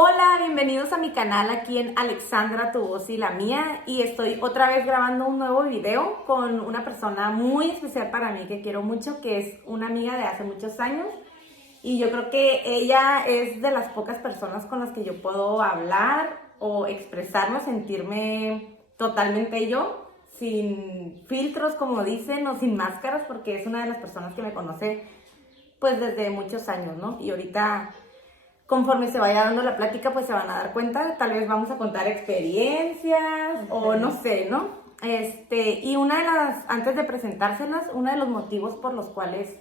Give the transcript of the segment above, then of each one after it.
Hola, bienvenidos a mi canal aquí en Alexandra, tu voz y la mía. Y estoy otra vez grabando un nuevo video con una persona muy especial para mí que quiero mucho, que es una amiga de hace muchos años. Y yo creo que ella es de las pocas personas con las que yo puedo hablar o expresarme, sentirme totalmente yo, sin filtros como dicen o sin máscaras, porque es una de las personas que me conoce pues desde muchos años, ¿no? Y ahorita, conforme se vaya dando la plática, pues se van a dar cuenta, tal vez vamos a contar experiencias o no sé, ¿no? Y antes de presentárselas, uno de los motivos por los cuales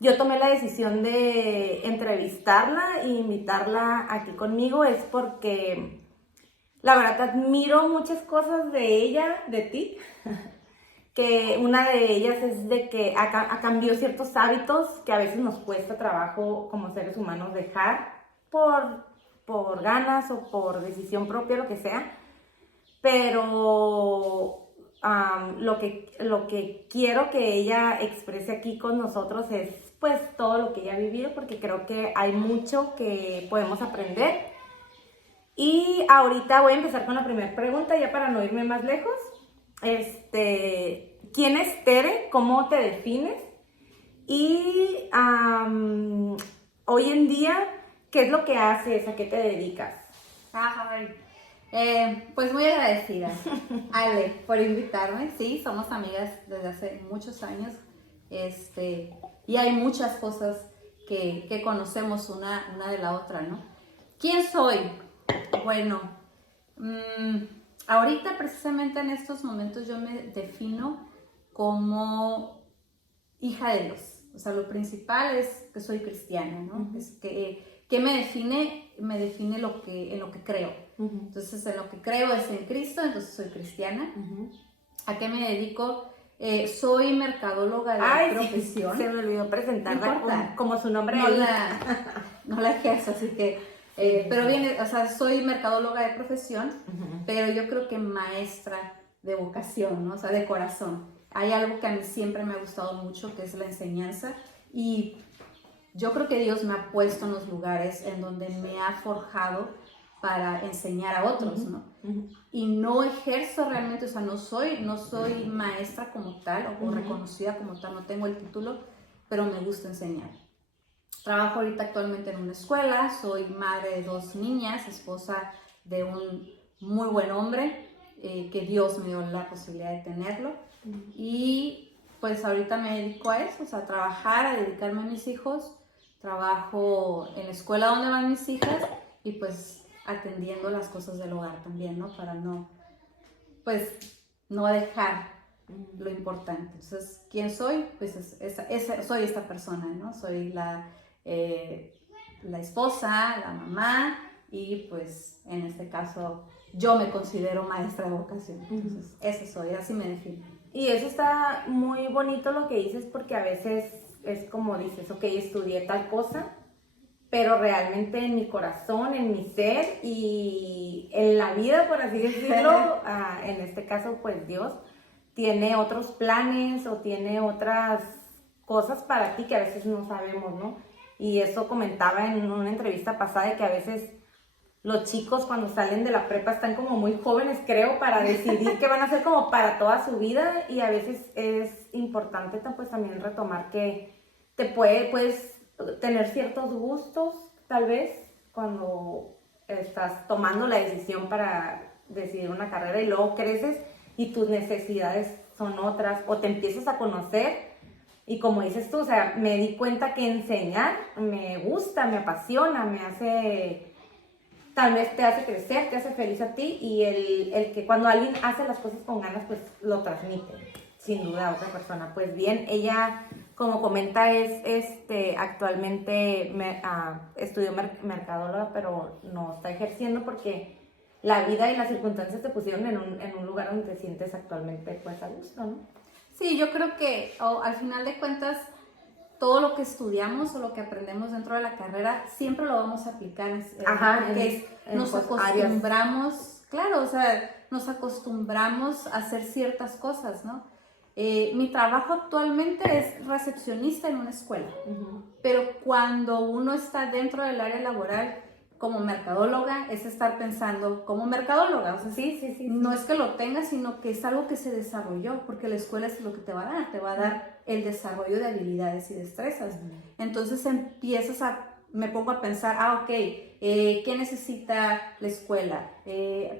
yo tomé la decisión de entrevistarla e invitarla aquí conmigo es porque la verdad admiro muchas cosas de ella, de ti, que una de ellas es de que cambió ciertos hábitos que a veces nos cuesta trabajo como seres humanos dejar por ganas o por decisión propia, lo que sea, pero lo que quiero que ella exprese aquí con nosotros es pues todo lo que ella ha vivido, porque creo que hay mucho que podemos aprender. Y ahorita voy a empezar con la primera pregunta, ya para no irme más lejos. ¿Quién es Tere? ¿Cómo te defines? Y hoy en día, ¿qué es lo que haces? ¿A qué te dedicas? Ay, pues muy agradecida, Ale, por invitarme. Sí, somos amigas desde hace muchos años, y hay muchas cosas que conocemos una de la otra, ¿no? ¿Quién soy? Bueno, mm, ahorita precisamente en estos momentos yo me defino como hija de Dios. O sea, lo principal es que soy cristiana, ¿no? Uh-huh. Es que me define en lo que creo. Uh-huh. Entonces, en lo que creo es en Cristo, entonces soy cristiana. Uh-huh. ¿A qué me dedico? Soy mercadóloga de profesión. Sí, se me olvidó presentarla como su nombre. No la ejerzo, así que... pero bien, o sea, soy mercadóloga de profesión, uh-huh, pero yo creo que maestra de vocación, ¿no? O sea, de corazón. Hay algo que a mí siempre me ha gustado mucho, que es la enseñanza, y yo creo que Dios me ha puesto en los lugares en donde me ha forjado para enseñar a otros, ¿no? Uh-huh. Y no ejerzo realmente, o sea, no soy maestra como tal, o uh-huh, reconocida como tal, no tengo el título, pero me gusta enseñar. Trabajo ahorita actualmente en una escuela, soy madre de 2 niñas, esposa de un muy buen hombre, que Dios me dio la posibilidad de tenerlo. Y pues ahorita me dedico a eso, o sea, a trabajar, a dedicarme a mis hijos. Trabajo en la escuela donde van mis hijas y pues atendiendo las cosas del hogar también, ¿no? Para no dejar lo importante. Entonces, ¿quién soy? Pues soy esta persona, ¿no? Soy la esposa, la mamá y pues en este caso yo me considero maestra de vocación. Entonces, eso soy, así me defino. Y eso está muy bonito lo que dices, porque a veces es como dices, ok, estudié tal cosa, pero realmente en mi corazón, en mi ser y en la vida, por así decirlo, en este caso pues Dios tiene otros planes o tiene otras cosas para ti que a veces no sabemos, ¿no? Y eso comentaba en una entrevista pasada, de que a veces los chicos cuando salen de la prepa están como muy jóvenes, creo, para decidir qué van a hacer como para toda su vida, y a veces es importante pues también retomar que puedes tener ciertos gustos, tal vez, cuando estás tomando la decisión para decidir una carrera y luego creces y tus necesidades son otras, o te empiezas a conocer. Y como dices tú, o sea, me di cuenta que enseñar me gusta, me apasiona, me hace... Tal vez te hace crecer, te hace feliz a ti, y el que cuando alguien hace las cosas con ganas, pues lo transmite, sin duda, a otra persona. Pues bien, ella, como comenta, actualmente estudió mercadóloga, pero no está ejerciendo porque la vida y las circunstancias te pusieron en un lugar donde te sientes actualmente pues a gusto, ¿no? Sí, yo creo que al final de cuentas todo lo que estudiamos o lo que aprendemos dentro de la carrera siempre lo vamos a aplicar, porque nos acostumbramos, áreas. Claro, o sea, nos acostumbramos a hacer ciertas cosas, ¿no? Mi trabajo actualmente es recepcionista en una escuela, uh-huh, pero cuando uno está dentro del área laboral, como mercadóloga es estar pensando como mercadóloga. O sea, sí. No es que lo tengas, sino que es algo que se desarrolló, porque la escuela es lo que te va a dar el desarrollo de habilidades y destrezas. Entonces me pongo a pensar, ok, ¿qué necesita la escuela?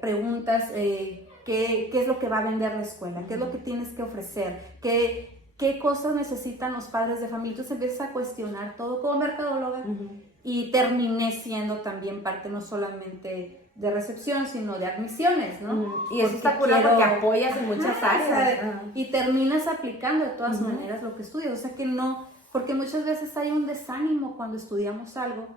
Preguntas, ¿qué es lo que va a vender la escuela? ¿Qué es lo que tienes que ofrecer? ¿Qué cosas necesitan los padres de familia? Entonces empiezas a cuestionar todo como mercadóloga. Y terminé siendo también parte no solamente de recepción, sino de admisiones, ¿no? Y eso está cool porque apoyas en muchas áreas. Y terminas aplicando de todas maneras lo que estudias. O sea que no, porque muchas veces hay un desánimo cuando estudiamos algo.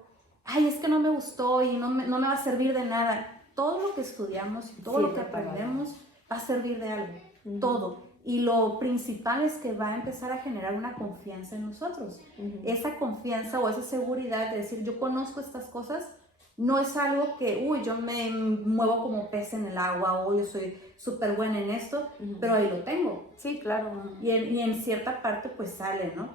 Ay, es que no me gustó y no me va a servir de nada. Todo lo que estudiamos y todo lo que aprendemos va a servir de algo. Todo. Y lo principal es que va a empezar a generar una confianza en nosotros. Esa confianza o esa seguridad de decir, yo conozco estas cosas, no es algo que, yo me muevo como pez en el agua o yo soy súper buena en esto, pero ahí lo tengo. Sí, claro. Y en cierta parte pues sale, ¿no?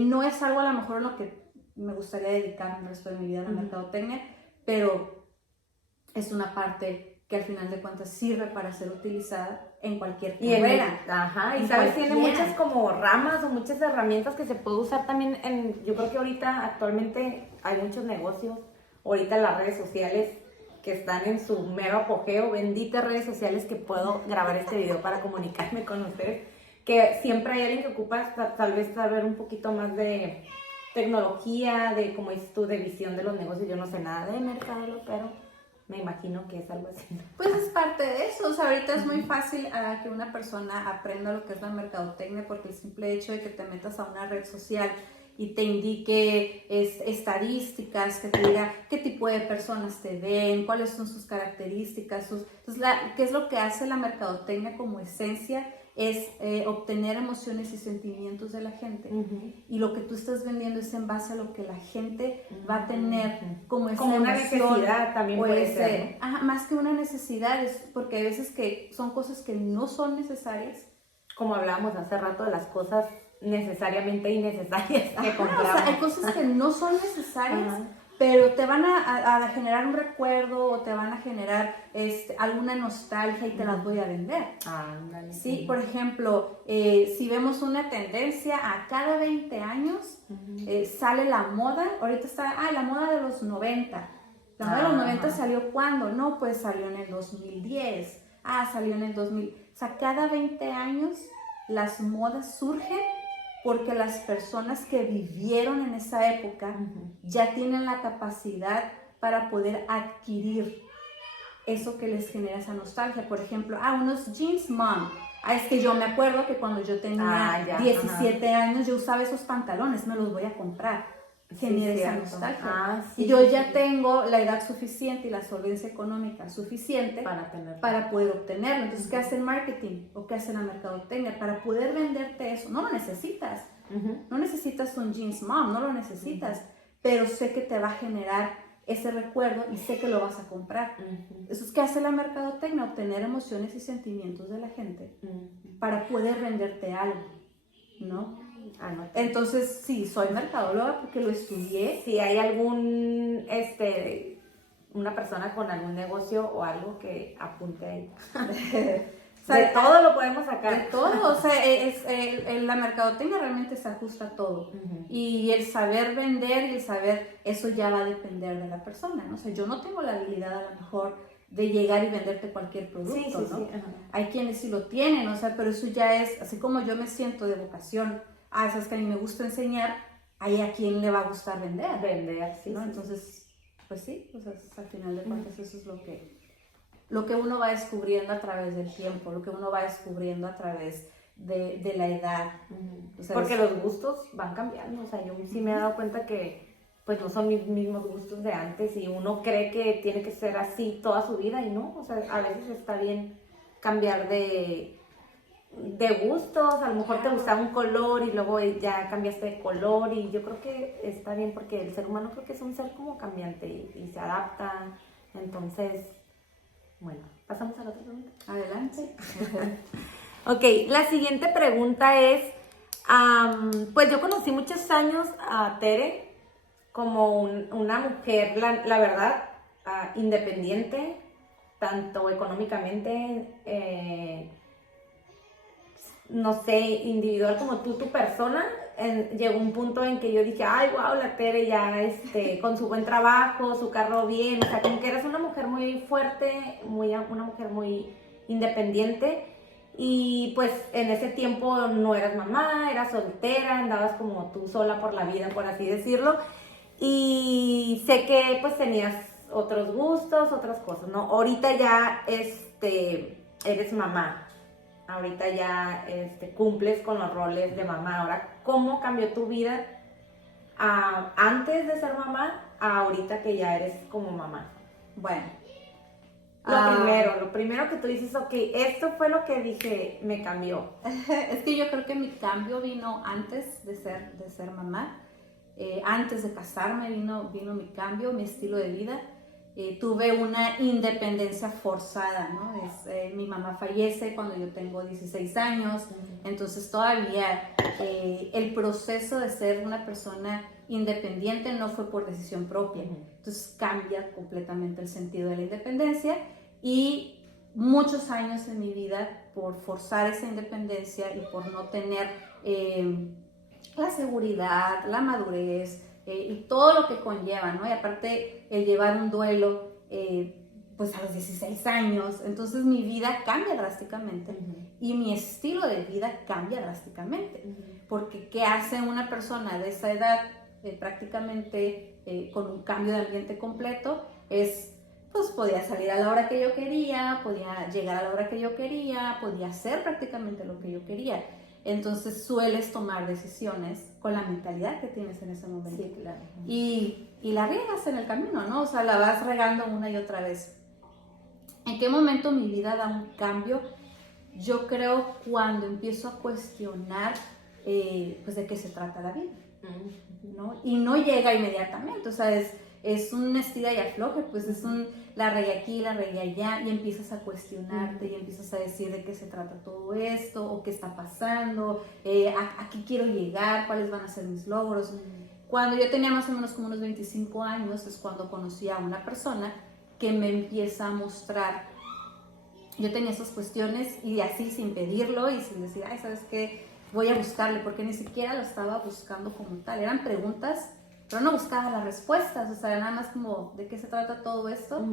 No es algo a lo mejor en lo que me gustaría dedicar el resto de mi vida a la mercadotecnia, pero es una parte que al final de cuentas sirve para ser utilizada en cualquier carrera. Y sabes, tiene muchas como ramas o muchas herramientas que se puede usar también yo creo que ahorita actualmente hay muchos negocios, ahorita las redes sociales que están en su mero apogeo, benditas redes sociales que puedo grabar este video para comunicarme con ustedes, que siempre hay alguien que ocupa tal vez saber un poquito más de tecnología, de como dices tú, de visión de los negocios. Yo no sé nada de mercado, pero me imagino que es algo así. Pues es parte de eso. O sea, ahorita es muy fácil que una persona aprenda lo que es la mercadotecnia porque el simple hecho de que te metas a una red social y te indique estadísticas, que te diga qué tipo de personas te ven, cuáles son sus características. Entonces, ¿qué es lo que hace la mercadotecnia como esencia? Es obtener emociones y sentimientos de la gente. Y lo que tú estás vendiendo es en base a lo que la gente va a tener como esa como una emoción, necesidad también puede ser, ¿no? Más que una necesidad, es porque hay veces que son cosas que no son necesarias. Como hablábamos hace rato de las cosas necesariamente innecesarias que compramos. O sea, hay cosas que no son necesarias, pero te van a generar un recuerdo o te van a generar alguna nostalgia y te las voy a vender. Sí, por ejemplo, si vemos una tendencia, a cada 20 años sale la moda. Ahorita está, la moda de los 90. La moda de los 90 salió ¿cuándo? No, pues salió en el 2010. Salió en el 2000. O sea, cada 20 años las modas surgen porque las personas que vivieron en esa época ya tienen la capacidad para poder adquirir eso que les genera esa nostalgia. Por ejemplo, unos jeans mom. Es que yo me acuerdo que cuando yo tenía 17 años yo usaba esos pantalones, me los voy a comprar. Genera esa nostalgia. Y yo ya tengo la edad suficiente y la solvencia económica suficiente para poder obtenerlo. Entonces, ¿qué hace el marketing? ¿O qué hace la mercadotecnia? Para poder venderte eso, no lo necesitas. No necesitas un jeans mom, no lo necesitas. Pero sé que te va a generar ese recuerdo y sé que lo vas a comprar. Eso es ¿qué hace la mercadotecnia? Obtener emociones y sentimientos de la gente para poder venderte algo, ¿no? Entonces, sí, soy mercadóloga porque lo estudié. Si hay una persona con algún negocio o algo que apunte ahí. O sea, de todo lo podemos sacar. De todo, o sea, la mercadotecnia realmente se ajusta a todo. Y el saber vender y el saber, eso ya va a depender de la persona, ¿no? O sea, yo no tengo la habilidad a lo mejor de llegar y venderte cualquier producto, ¿no? Sí. Hay quienes sí lo tienen, o sea, pero eso ya es, así como yo me siento de vocación, sabes que a mí me gusta enseñar, hay a quien le va a gustar vender, sí, ¿no? Sí. Entonces, pues sí, o sea, al final de cuentas eso es lo que uno va descubriendo a través del tiempo, lo que uno va descubriendo a través de la edad. O sea, porque los gustos van cambiando, o sea, yo sí me he dado cuenta que pues no son mis mismos gustos de antes y uno cree que tiene que ser así toda su vida y no, o sea, a veces está bien cambiar de gustos, a lo mejor te gustaba un color y luego ya cambiaste de color y yo creo que está bien porque el ser humano creo que es un ser como cambiante y se adapta, entonces, bueno, pasamos a la otra pregunta. Adelante. Ok, la siguiente pregunta es, pues yo conocí muchos años a Tere como una mujer, la verdad, independiente, tanto económicamente, no sé, individual como tú, tu persona. Llegó un punto en que yo dije, ay, wow, la Tere ya, con su buen trabajo, su carro bien, o sea, como que eres una mujer muy fuerte, una mujer muy independiente. Y pues en ese tiempo no eras mamá, eras soltera, andabas como tú sola por la vida, por así decirlo. Y sé que pues tenías otros gustos, otras cosas, ¿no? Ahorita ya eres mamá. Ahorita ya cumples con los roles de mamá. Ahora, ¿cómo cambió tu vida antes de ser mamá a ahorita que ya eres como mamá? Bueno, Lo primero que tú dices, ok, esto fue lo que dije, me cambió. es que yo creo que mi cambio vino antes de ser mamá. Antes de casarme vino mi cambio, mi estilo de vida. Tuve una independencia forzada, ¿no? Mi mamá fallece cuando yo tengo 16 años, entonces todavía el proceso de ser una persona independiente no fue por decisión propia. Entonces cambia completamente el sentido de la independencia y muchos años en mi vida por forzar esa independencia y por no tener la seguridad, la madurez y todo lo que conlleva, ¿no? Y aparte el llevar un duelo pues a los 16 años, entonces mi vida cambia drásticamente y mi estilo de vida cambia drásticamente, porque ¿qué hace una persona de esa edad prácticamente con un cambio de ambiente completo? Pues podía salir a la hora que yo quería, podía llegar a la hora que yo quería, podía hacer prácticamente lo que yo quería. Entonces sueles tomar decisiones con la mentalidad que tienes en ese momento. Sí, claro. Y la riegas en el camino, ¿no? O sea, la vas regando una y otra vez. ¿En qué momento mi vida da un cambio? Yo creo cuando empiezo a cuestionar pues de qué se trata la vida, ¿no? Y no llega inmediatamente, o sea, es un estira y afloje, pues es la regué aquí, la regué allá, y empiezas a cuestionarte y empiezas a decir de qué se trata todo esto, o qué está pasando, a qué quiero llegar, cuáles van a ser mis logros. Cuando yo tenía más o menos como unos 25 años es cuando conocí a una persona que me empieza a mostrar. Yo tenía esas cuestiones y así sin pedirlo y sin decir, ay, ¿sabes qué? Voy a buscarle, porque ni siquiera lo estaba buscando como tal. Eran preguntas, pero no buscaba las respuestas, o sea, nada más como, ¿de qué se trata todo esto?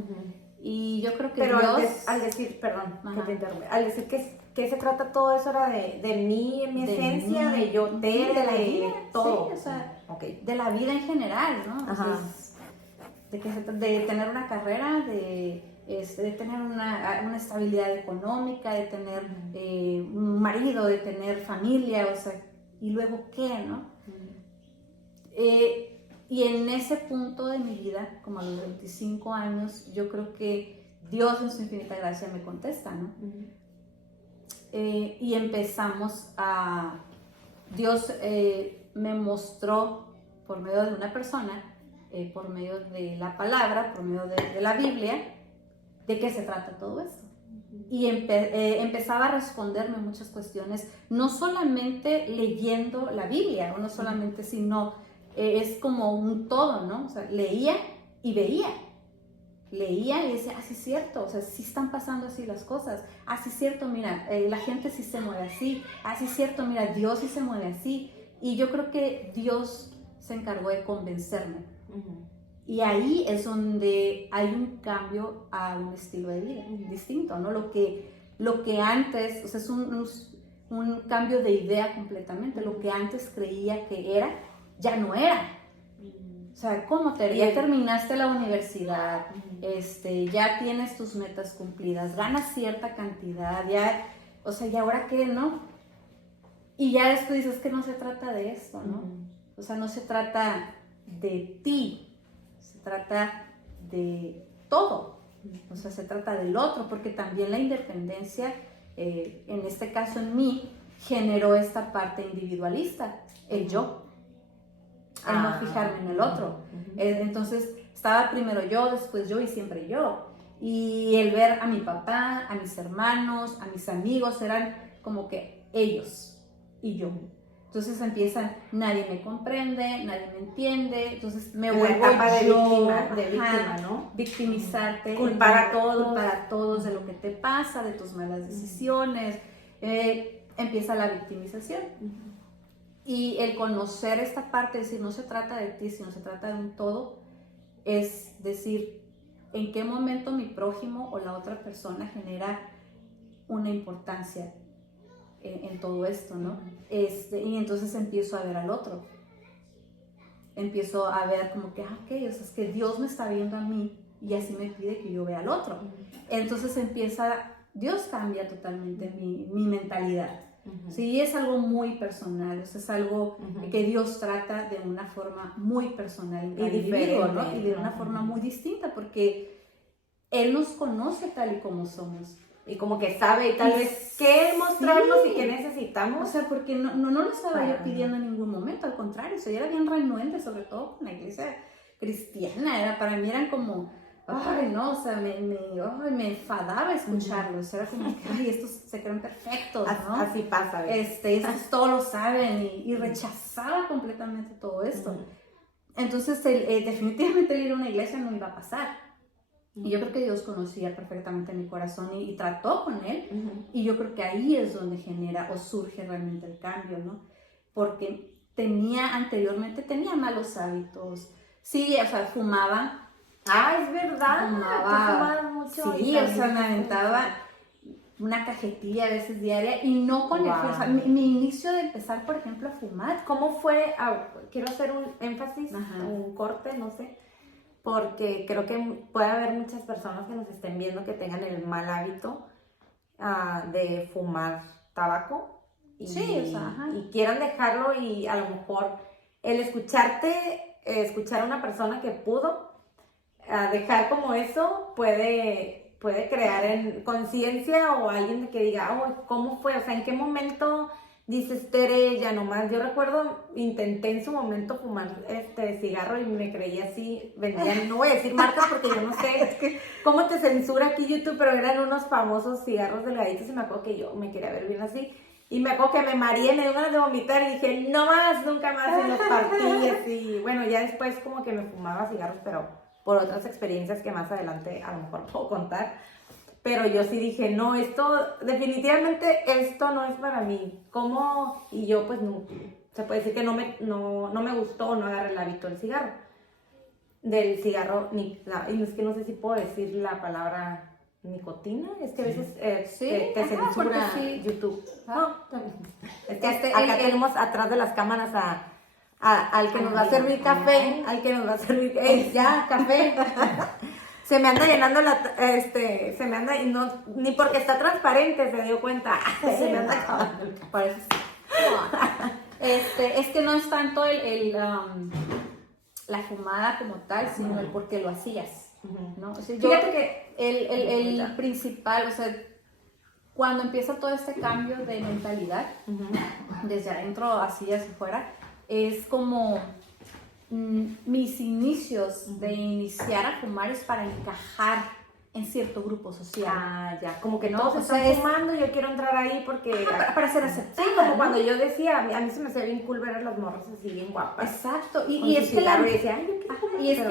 Y yo creo que pero Dios... al decir, perdón, que te interrumpe, al decir que se trata todo eso era de mí, mi esencia, de yo, de la vida, todo. Sí, o sea, okay. De la vida en general, ¿no? Entonces, de tener una carrera, de tener una estabilidad económica, de tener un marido, de tener familia, o sea, y luego qué, ¿no? Y en ese punto de mi vida, como a los 25 años, yo creo que Dios en su infinita gracia me contesta, ¿no? Y empezamos a... Dios me mostró por medio de una persona, por medio de la palabra, por medio de la Biblia, de qué se trata todo esto. Y empezaba a responderme muchas cuestiones, no solamente leyendo la Biblia, o no solamente, sino es como un todo, ¿no? O sea, leía y veía. Leía y decía, sí es cierto, o sea, sí están pasando así las cosas. Sí es cierto, mira, la gente sí se mueve así. Sí es cierto, mira, Dios sí se mueve así. Y yo creo que Dios se encargó de convencerme. Y ahí es donde hay un cambio a un estilo de vida distinto, ¿no? Lo que antes, o sea, es un cambio de idea completamente. Lo que antes creía que era, ya no era. O sea, ¿cómo ya terminaste la universidad, ya tienes tus metas cumplidas, ganas cierta cantidad, ya, o sea, ¿y ahora qué, no? Y ya después dices que no se trata de esto, ¿no? O sea, no se trata de ti, se trata de todo, o sea, se trata del otro, porque también la independencia, en este caso en mí, generó esta parte individualista, el yo. El no fijarme en el otro. Entonces estaba primero yo, después yo y siempre yo. Y el ver a mi papá, a mis hermanos, a mis amigos, eran como que ellos y yo. Entonces empiezan, nadie me comprende, nadie me entiende, entonces me En la vuelvo etapa de yo, víctima, ¿no? Victimizarte, Culpar a todos. culpar a todos de lo que te pasa, de tus malas decisiones, empieza la victimización. Y el conocer esta parte, es decir, no se trata de ti, sino se trata de un todo, es decir, en qué momento mi prójimo o la otra persona genera una importancia en todo esto, ¿no? Y entonces empiezo a ver al otro. Empiezo a ver como que, ok, o sea, es que Dios me está viendo a mí y así me pide que yo vea al otro. Entonces Dios cambia totalmente mi mentalidad. Sí, es algo muy personal, o sea, es algo que Dios trata de una forma muy personal en cada individuo, ¿no? Y de una forma muy distinta, porque Él nos conoce tal y como somos. Y como que sabe y tal vez qué mostrarnos y qué necesitamos. O sea, porque no lo estaba yo pidiendo en ningún momento, al contrario, o sea, yo era bien renuente, sobre todo con la iglesia cristiana, para mí eran como, ay, no, o sea, me enfadaba escucharlos, era como que, ay, estos se creen perfectos, ¿no? Así pasa, ¿ves? Estos todos lo saben y rechazaba completamente todo esto. Entonces, definitivamente el ir a una iglesia no iba a pasar. Y yo creo que Dios conocía perfectamente mi corazón y trató con él. Y yo creo que ahí es donde genera o surge realmente el cambio, ¿no? Porque anteriormente tenía malos hábitos. Sí, o sea, fumaba. Ah, es verdad. Fumaba mucho. Sí, o sea, me aventaba una cajetilla a veces diaria y no con el... O sea, mi inicio de empezar, por ejemplo, a fumar. ¿Cómo fue? Quiero hacer un énfasis, un corte, no sé. Porque creo que puede haber muchas personas que nos estén viendo que tengan el mal hábito de fumar tabaco y, y quieran dejarlo, y a lo mejor el escuchar a una persona que pudo dejar como eso puede crear en conciencia o alguien que diga, oh, ¿cómo fue? O sea, ¿en qué momento dices, Tere, ya nomás? Yo recuerdo, intenté en su momento fumar cigarro y me creía así, vendían, no voy a decir marcas porque yo no sé es que cómo te censura aquí YouTube, pero eran unos famosos cigarros delgaditos y me acuerdo que yo me quería ver bien así. Y me acuerdo que me mareé, me dio ganas de vomitar y dije, no más, nunca más, y los partí así. Bueno, ya después como que me fumaba cigarros, pero por otras experiencias que más adelante a lo mejor puedo contar. Pero yo sí dije, no, definitivamente esto no es para mí. ¿Cómo? Y yo pues no, se puede decir que no me gustó, no agarré el hábito del cigarro. Y es que no sé si puedo decir la palabra nicotina, es que a veces te censura YouTube. Es que acá tenemos atrás de las cámaras al que nos va a servir café, ya, café. Se me anda llenando se me anda, y no, ni porque está transparente se dio cuenta, se me anda acabando el café. Es que no es tanto la fumada como tal, sino el por qué lo hacías, ¿no? O sea, fíjate que el principal, o sea, cuando empieza todo este cambio de mentalidad, desde adentro hacia afuera, es como mis inicios de iniciar a fumar es para encajar en cierto grupo social. Ah, ya, como que todos están fumando y yo quiero entrar ahí porque... para ser aceptada. Sí, como cuando yo decía, a mí se me hacía bien cool ver a las morras así bien guapas. Exacto, y es que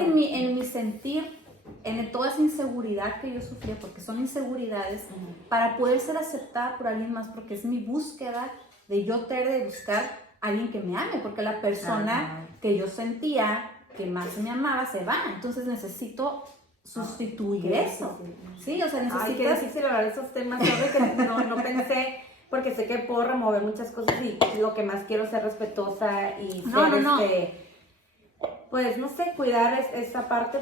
en mi sentir, en toda esa inseguridad que yo sufría, porque son inseguridades, para poder ser aceptada por alguien más, porque es mi búsqueda de buscar a alguien que me ame, porque la persona que yo sentía que más me amaba se va, entonces necesito sustituir eso. Sí, o sea, necesito... Ay, qué difícil hablar de esos temas, que no pensé, porque sé que puedo remover muchas cosas y lo que más quiero es ser respetuosa y pues no sé, cuidar esa parte,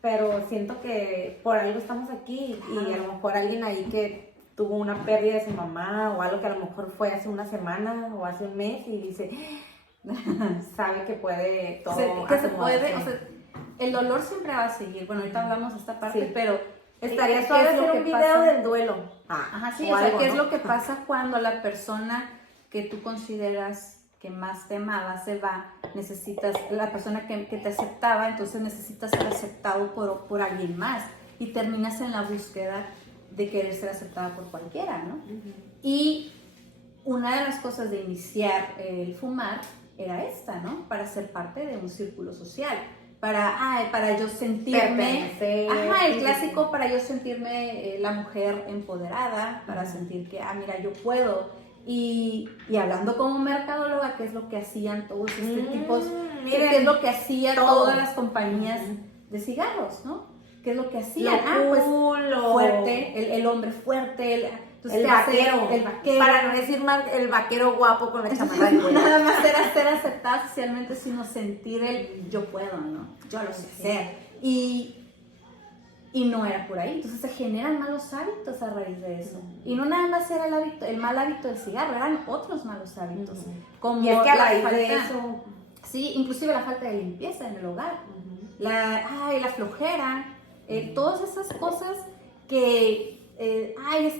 pero siento que por algo estamos aquí y a lo mejor alguien ahí que tuvo una pérdida de su mamá o algo que a lo mejor fue hace una semana o hace un mes y dice, sabe que puede todo. Que se puede, o sea, el dolor siempre va a seguir. Bueno, ahorita hablamos de esta parte, pero estaría suave hacer un video del duelo. Sí, o sea, ¿qué es lo que pasa cuando la persona que tú consideras que más te amaba se va? La persona que te aceptaba, entonces necesitas ser aceptado por alguien más y terminas en la búsqueda de querer ser aceptada por cualquiera, ¿no? Y una de las cosas de iniciar el fumar era esta, ¿no? Para ser parte de un círculo social, para yo sentirme, el clásico, para yo sentirme la mujer empoderada, para sentir que, mira, yo puedo. Y hablando como mercadóloga, ¿qué es lo que hacían todos tipos? ¿Qué es lo que hacían todas las compañías de cigarros, ¿no? ¿Qué es lo que hacían? Fuerte, el hombre fuerte, el vaquero, para no decir mal, el vaquero guapo con la chamarra. Nada más era ser aceptada socialmente, sino sentir el yo puedo, ¿no? Yo lo sé hacer. Y no era por ahí. Entonces se generan malos hábitos a raíz de eso. Y no nada más era el mal hábito del cigarro, eran otros malos hábitos. Como y es que a raíz de eso... Sí, inclusive la falta de limpieza en el hogar. La flojera. Todas esas cosas que... es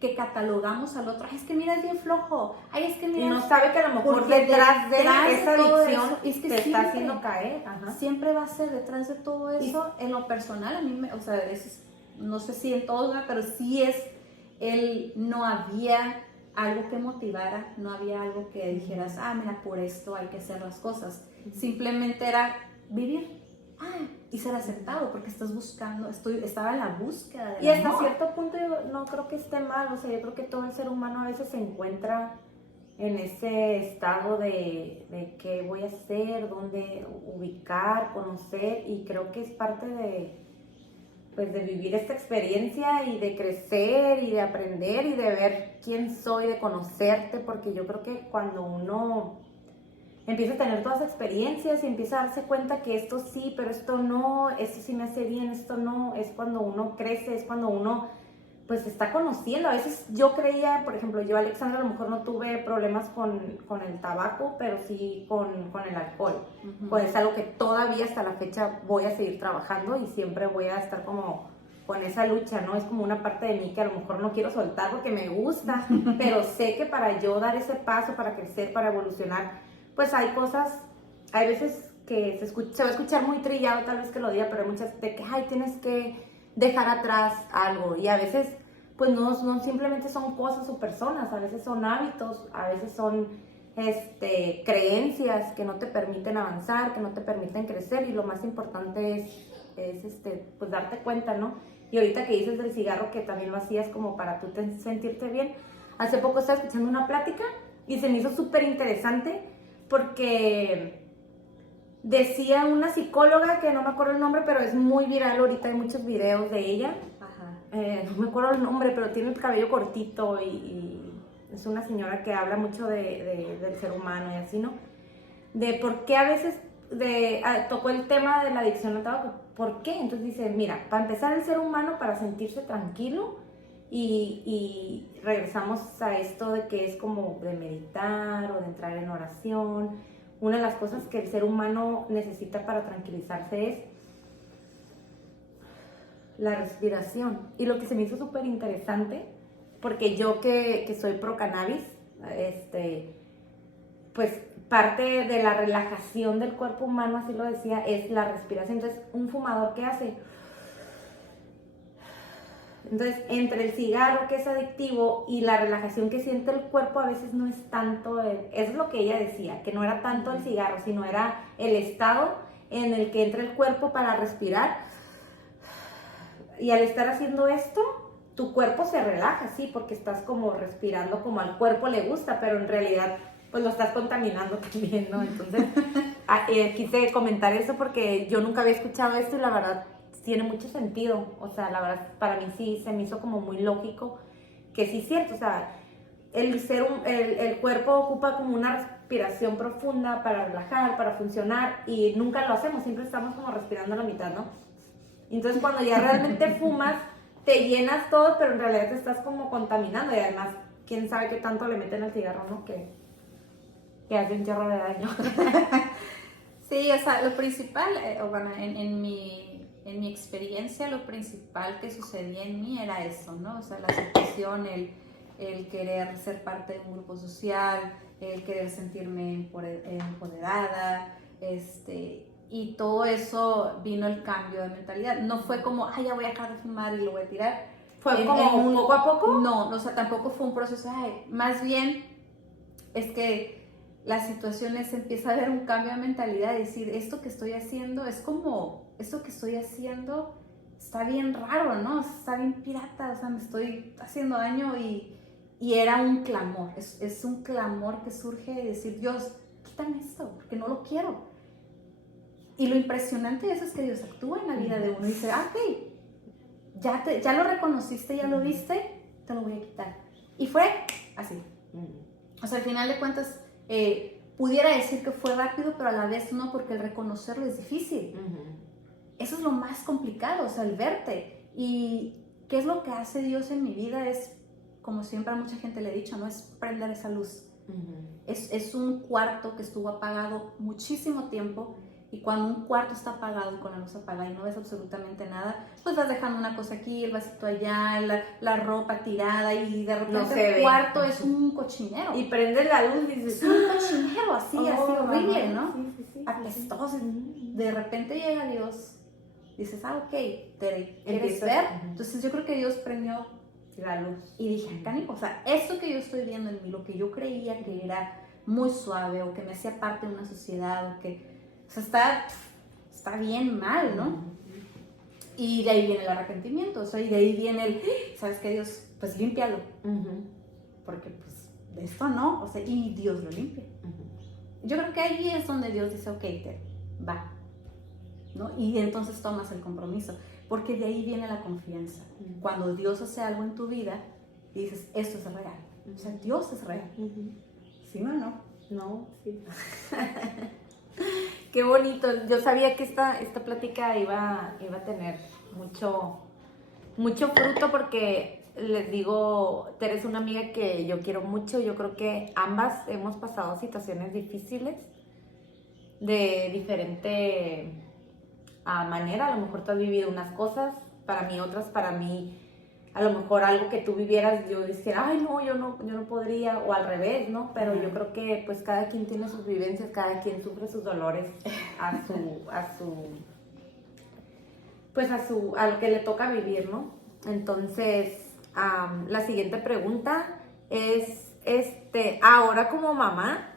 que catalogamos al otro. Es que mira, es bien flojo. Es que mira... Y no sabe que a lo mejor detrás de esa adicción es que te está haciendo caer. Siempre va a ser detrás de todo eso. En lo personal, a mí no sé si en todo, pero sí no había algo que motivara, no había algo que dijeras, mira, por esto hay que hacer las cosas. Simplemente era vivir. Y ser aceptado, porque estás buscando, estaba en la búsqueda del y hasta amor. cierto punto yo no creo que esté mal, o sea, yo creo que todo el ser humano a veces se encuentra en ese estado de qué voy a hacer, dónde ubicar, conocer, y creo que es parte de vivir esta experiencia y de crecer y de aprender y de ver quién soy, de conocerte, porque yo creo que cuando uno empieza a tener todas las experiencias y empieza a darse cuenta que esto sí, pero esto no, esto sí me hace bien, esto no, es cuando uno crece, es cuando uno pues está conociendo. A veces yo creía, por ejemplo, yo, Alexandra, a lo mejor no tuve problemas con el tabaco, pero sí con el alcohol. Pues es algo que todavía hasta la fecha voy a seguir trabajando y siempre voy a estar como con esa lucha, ¿no? Es como una parte de mí que a lo mejor no quiero soltar porque me gusta, pero sé que para yo dar ese paso, para crecer, para evolucionar, pues hay cosas, hay veces que se va a escuchar muy trillado tal vez que lo diga, pero hay muchas de que, tienes que dejar atrás algo, y a veces pues no simplemente son cosas o personas, a veces son hábitos, a veces son creencias que no te permiten avanzar, que no te permiten crecer, y lo más importante es pues darte cuenta, ¿no? Y ahorita que dices del cigarro, que también lo hacías como para tú sentirte bien, hace poco estaba escuchando una plática y se me hizo súper interesante, porque decía una psicóloga, que no me acuerdo el nombre, pero es muy viral ahorita, hay muchos videos de ella. No me acuerdo el nombre, pero tiene el cabello cortito y es una señora que habla mucho del ser humano y así, ¿no? De por qué a veces tocó el tema de la adicción al tabaco. ¿Por qué? Entonces dice, mira, para empezar, el ser humano, para sentirse tranquilo, y regresamos a esto de que es como de meditar o de entrar en oración. Una de las cosas que el ser humano necesita para tranquilizarse es la respiración. Y lo que se me hizo súper interesante, porque yo que soy pro cannabis, pues parte de la relajación del cuerpo humano, así lo decía, es la respiración. Entonces, un fumador, ¿qué hace? Entonces, entre el cigarro, que es adictivo, y la relajación que siente el cuerpo, a veces no es tanto, eso es lo que ella decía, que no era tanto el cigarro, sino era el estado en el que entra el cuerpo para respirar. Y al estar haciendo esto, tu cuerpo se relaja, sí, porque estás como respirando como al cuerpo le gusta, pero en realidad pues lo estás contaminando también, ¿no? Entonces, quise comentar eso porque yo nunca había escuchado esto y la verdad tiene mucho sentido. O sea, la verdad para mí sí se me hizo como muy lógico, que sí es cierto. O sea, el cuerpo ocupa como una respiración profunda para relajar, para funcionar, y nunca lo hacemos, siempre estamos como respirando a la mitad, ¿no? Entonces cuando ya realmente fumas, te llenas todo, pero en realidad te estás como contaminando, y además, quién sabe qué tanto le meten al cigarro, ¿no? Que hace un chorro de daño. Sí, o sea, lo principal, bueno, en mi experiencia, lo principal que sucedía en mí era eso, ¿no? O sea, la aceptación, el querer ser parte de un grupo social, el querer sentirme empoderada, y todo eso vino el cambio de mentalidad. No fue como, ya voy a dejar de fumar y lo voy a tirar. ¿Fue como poco a poco? No, o sea, tampoco fue un proceso, más bien es que las situaciones empieza a haber un cambio de mentalidad, de decir, esto que estoy haciendo es como, esto que estoy haciendo está bien raro, ¿no? Está bien pirata, o sea, me estoy haciendo daño y era un clamor, es un clamor que surge de decir, Dios, quítame esto, porque no lo quiero. Y lo impresionante de eso es que Dios actúa en la vida de uno y dice, ok, ya lo reconociste, ya lo viste, te lo voy a quitar. Y fue así. O sea, al final de cuentas, pudiera decir que fue rápido, pero a la vez no, porque el reconocerlo es difícil. Eso es lo más complicado, o sea, el verte. Y qué es lo que hace Dios en mi vida es, como siempre a mucha gente le he dicho, ¿no? Es prender esa luz. Es un cuarto que estuvo apagado muchísimo tiempo, y cuando un cuarto está apagado y con la luz apagada y no ves absolutamente nada, pues vas dejando una cosa aquí, el vasito allá, la ropa tirada, y de repente el cuarto es un cochinero. Y prendes la luz y dices, es un cochinero, así horrible, ¿no? Sí, apestoso. De repente llega Dios, dices, ok, ¿quieres ver? Entonces yo creo que Dios prendió la luz. Y dije, cánico, o sea, esto que yo estoy viendo en mí, lo que yo creía que era muy suave o que me hacía parte de una sociedad, o sea, está bien mal, ¿no? Y de ahí viene el arrepentimiento, o sea, y de ahí viene el, ¿sabes qué, Dios? Pues límpialo. Porque pues de esto no, o sea, y Dios lo limpia. Yo creo que ahí es donde Dios dice, ok, va, ¿no? Y entonces tomas el compromiso, porque de ahí viene la confianza. Cuando Dios hace algo en tu vida y dices, esto es real, o sea, Dios es real. ¿Sí o no? No, sí. Qué bonito. Yo sabía que esta plática iba a tener mucho fruto, porque les digo, Tere es una amiga que yo quiero mucho. Yo creo que ambas hemos pasado situaciones difíciles de diferente manera. A lo mejor tú has vivido unas cosas, para mí otras, para mí a lo mejor algo que tú vivieras yo dijera, ay no, yo no podría, o al revés, ¿no? Pero yo creo que pues cada quien tiene sus vivencias, cada quien sufre sus dolores a lo que le toca vivir, ¿no? Entonces, la siguiente pregunta es, ahora como mamá,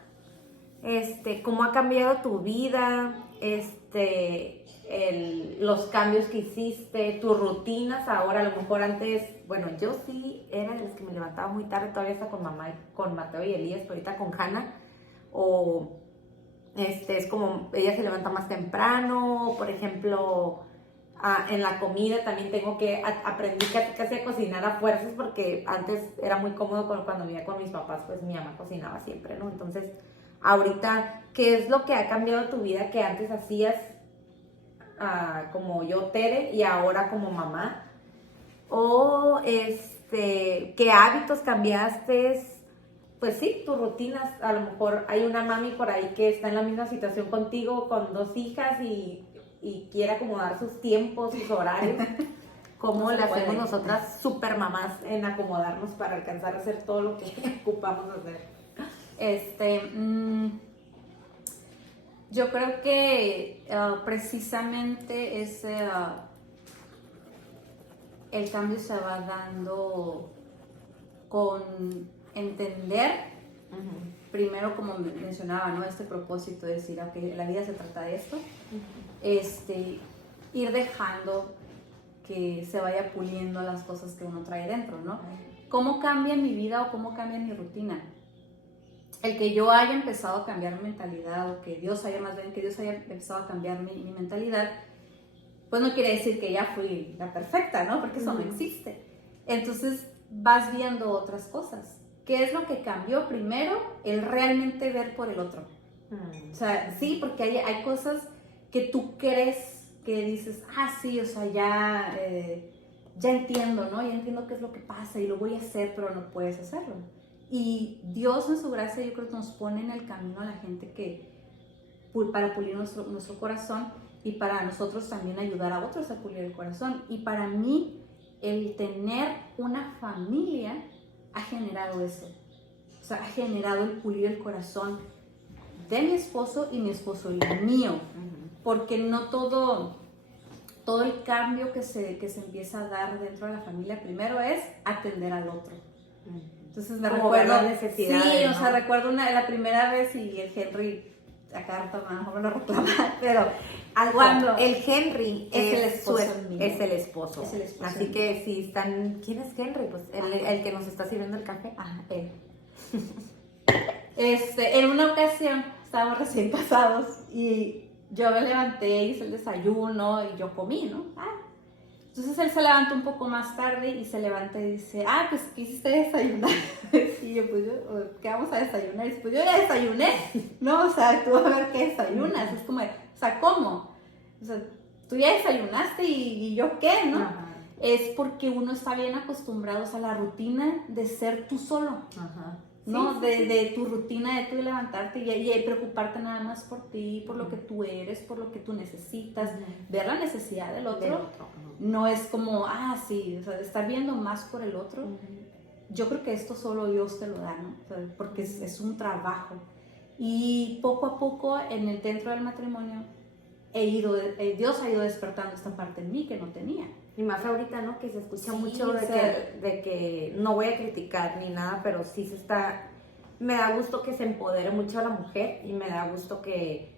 ¿cómo ha cambiado tu vida? Los cambios que hiciste, tus rutinas ahora. A lo mejor antes, bueno, yo sí era de las que me levantaba muy tarde, todavía está con mamá, con Mateo y Elías, pero ahorita con Hannah, o es como ella se levanta más temprano. Por ejemplo, en la comida también tengo que aprendí casi a cocinar a fuerzas, porque antes era muy cómodo cuando vivía con mis papás, pues mi mamá cocinaba siempre, ¿no? Entonces, ahorita, ¿qué es lo que ha cambiado tu vida que antes hacías como yo, Tere, y ahora como mamá? O ¿qué hábitos cambiaste? Pues sí, tus rutinas. A lo mejor hay una mami por ahí que está en la misma situación contigo, con 2 hijas, y quiere acomodar sus tiempos, sus horarios. ¿Cómo le hacemos nosotras super mamás en acomodarnos para alcanzar a hacer todo lo que ocupamos hacer? Yo creo que precisamente el cambio se va dando con entender, primero, como mencionaba, ¿no? Este propósito de decir, ok, la vida se trata de esto, ir dejando que se vaya puliendo las cosas que uno trae dentro, ¿no? ¿Cómo cambia mi vida o cómo cambia mi rutina? El que yo haya empezado a cambiar mi mentalidad, o que Dios haya empezado a cambiar mi mentalidad, pues no quiere decir que ya fui la perfecta, ¿no? Porque eso no existe. Entonces vas viendo otras cosas. ¿Qué es lo que cambió? Primero, el realmente ver por el otro. O sea, sí, porque hay cosas que tú crees que dices, sí, o sea, ya entiendo, ¿no? Ya entiendo qué es lo que pasa y lo voy a hacer, pero no puedes hacerlo. Y Dios en su gracia, yo creo que nos pone en el camino a la gente para pulir nuestro corazón, y para nosotros también ayudar a otros a pulir el corazón. Y para mí, el tener una familia ha generado eso. O sea, ha generado el pulir el corazón de mi esposo y el mío. Porque no todo el cambio que se empieza a dar dentro de la familia, primero es atender al otro. Entonces me como ver recuerdo, las necesidades, sí, ¿no? o sea, recuerdo la primera vez y el Henry, acá me lo reclama, pero cuando El Henry es el esposo mío. es el esposo. Es el esposo Así mío. que si están, ¿quién es Henry? Pues el que nos está sirviendo el café. Ajá, él. En una ocasión estábamos recién casados y yo me levanté, hice el desayuno y yo comí, ¿no? Entonces él se levantó un poco más tarde y se levanta y dice, pues, ¿qué hiciste desayunar? Y yo, pues, ¿qué vamos a desayunar? Y dice, pues yo ya desayuné, ¿no? O sea, tú a ver qué desayunas. Es como, o sea, ¿cómo? O sea, tú ya desayunaste y yo qué, ¿no? Ajá. Es porque uno está bien acostumbrado a la rutina de ser tú solo. Ajá. ¿No? Sí, sí, de tu rutina, de tú levantarte y preocuparte nada más por ti, por lo que tú eres, por lo que tú necesitas, ver la necesidad del otro. No es como, sí, o sea, estar viendo más por el otro. Yo creo que esto solo Dios te lo da, ¿no? O sea, porque es un trabajo. Y poco a poco, dentro del matrimonio, Dios ha ido despertando esta parte en mí que no tenía. Y más ahorita, ¿no? Que se escucha Sí, mucho de que no voy a criticar ni nada, pero sí se está... Me da gusto que se empodere mucho a la mujer y me da gusto que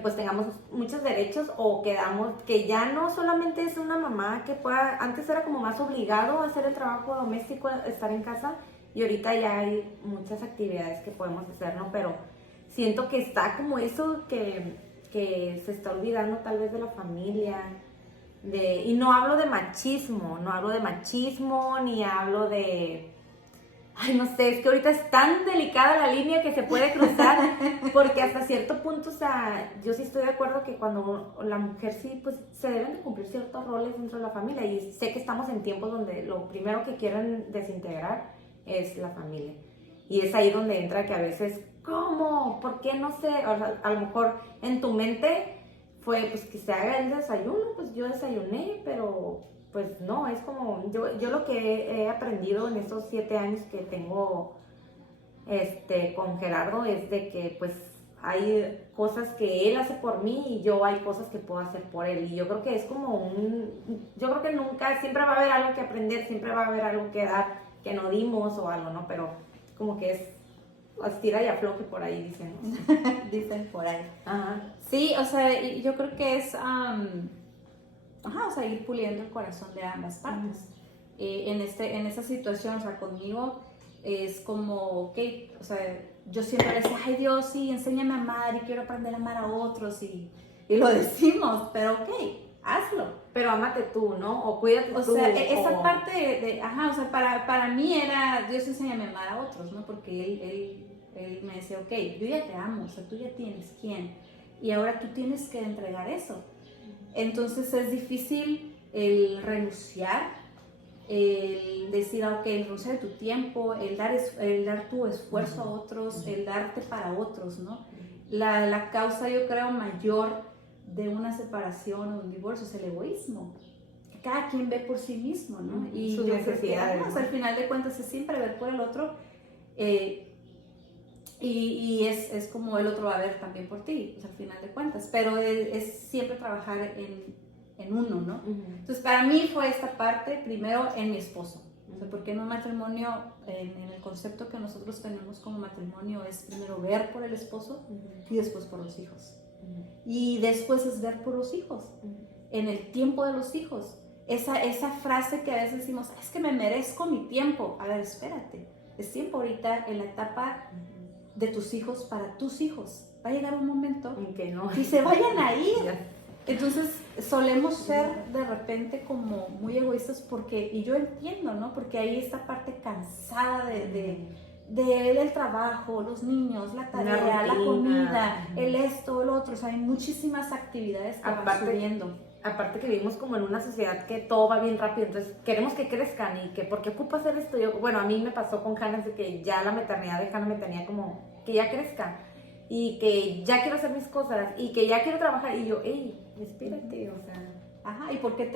pues tengamos muchos derechos o que ya no solamente es una mamá que pueda... Antes era como más obligado a hacer el trabajo doméstico, estar en casa, y ahorita ya hay muchas actividades que podemos hacer, ¿no? Pero siento que está como eso que se está olvidando tal vez de la familia. Y no hablo de machismo, ni hablo de... Ay, no sé, es que ahorita es tan delicada la línea que se puede cruzar, porque hasta cierto punto, o sea, yo sí estoy de acuerdo que cuando la mujer sí, pues se deben de cumplir ciertos roles dentro de la familia, y sé que estamos en tiempos donde lo primero que quieren desintegrar es la familia. Y es ahí donde entra que a veces, ¿cómo? ¿Por qué? No sé, o sea, a lo mejor en tu mente fue pues que se haga el desayuno, pues yo desayuné, pero pues no, es como, yo lo que he aprendido en estos 7 años que tengo con Gerardo es de que pues hay cosas que él hace por mí y yo hay cosas que puedo hacer por él, y yo creo que es como yo creo que nunca, siempre va a haber algo que aprender, siempre va a haber algo que dar que no dimos o algo, ¿no? Pero como que es estira y afloje por ahí, dicen, ¿no? Dicen por ahí. Ajá. Sí, o sea, yo creo que es, o sea, ir puliendo el corazón de ambas partes. En esa situación, o sea, conmigo es como, ok, o sea, yo siempre decía, ay Dios, sí, enséñame a amar y quiero aprender a amar a otros y lo decimos, pero ok, hazlo. Pero ámate tú, ¿no? O cuídate tú. O sea, esa parte o sea, para mí era, Dios enséñame a amar a otros, ¿no? Porque él me decía, ok, yo ya te amo, o sea, tú ya tienes quién, y ahora tú tienes que entregar eso. Entonces es difícil el renunciar, el decir, ok, renunciar de tu tiempo, el dar tu esfuerzo a otros, el darte para otros, ¿no? La causa, yo creo, mayor de una separación o un divorcio es el egoísmo. Cada quien ve por sí mismo, ¿no? Y sus necesidades, ¿no? Al final de cuentas es siempre ver por el otro, y es como el otro va a ver también por ti, pues, al final de cuentas, pero es siempre trabajar en uno, ¿no? Entonces para mí fue esta parte primero en mi esposo, o sea, porque en un matrimonio, en el concepto que nosotros tenemos como matrimonio, es primero ver por el esposo y después por los hijos, y después es ver por los hijos, en el tiempo de los hijos. Esa frase que a veces decimos, es que me merezco mi tiempo. A ver, espérate, es tiempo ahorita en la etapa de tus hijos para tus hijos. Va a llegar un momento en que no, y se vayan a ir. Entonces solemos ser de repente como muy egoístas y yo entiendo, ¿no? Porque hay esta parte cansada del trabajo, los niños, la tarea, la comida, el esto, el otro, o sea, hay muchísimas actividades que van subiendo. Aparte que vivimos como en una sociedad que todo va bien rápido, entonces queremos que crezcan y que ¿por qué ocupa hacer esto? Bueno, a mí me pasó con Hannah de que ya la maternidad de Hannah me tenía como que ya crezca y que ya quiero hacer mis cosas y que ya quiero trabajar, y yo, hey, espérate, o sea... ¿Y por qué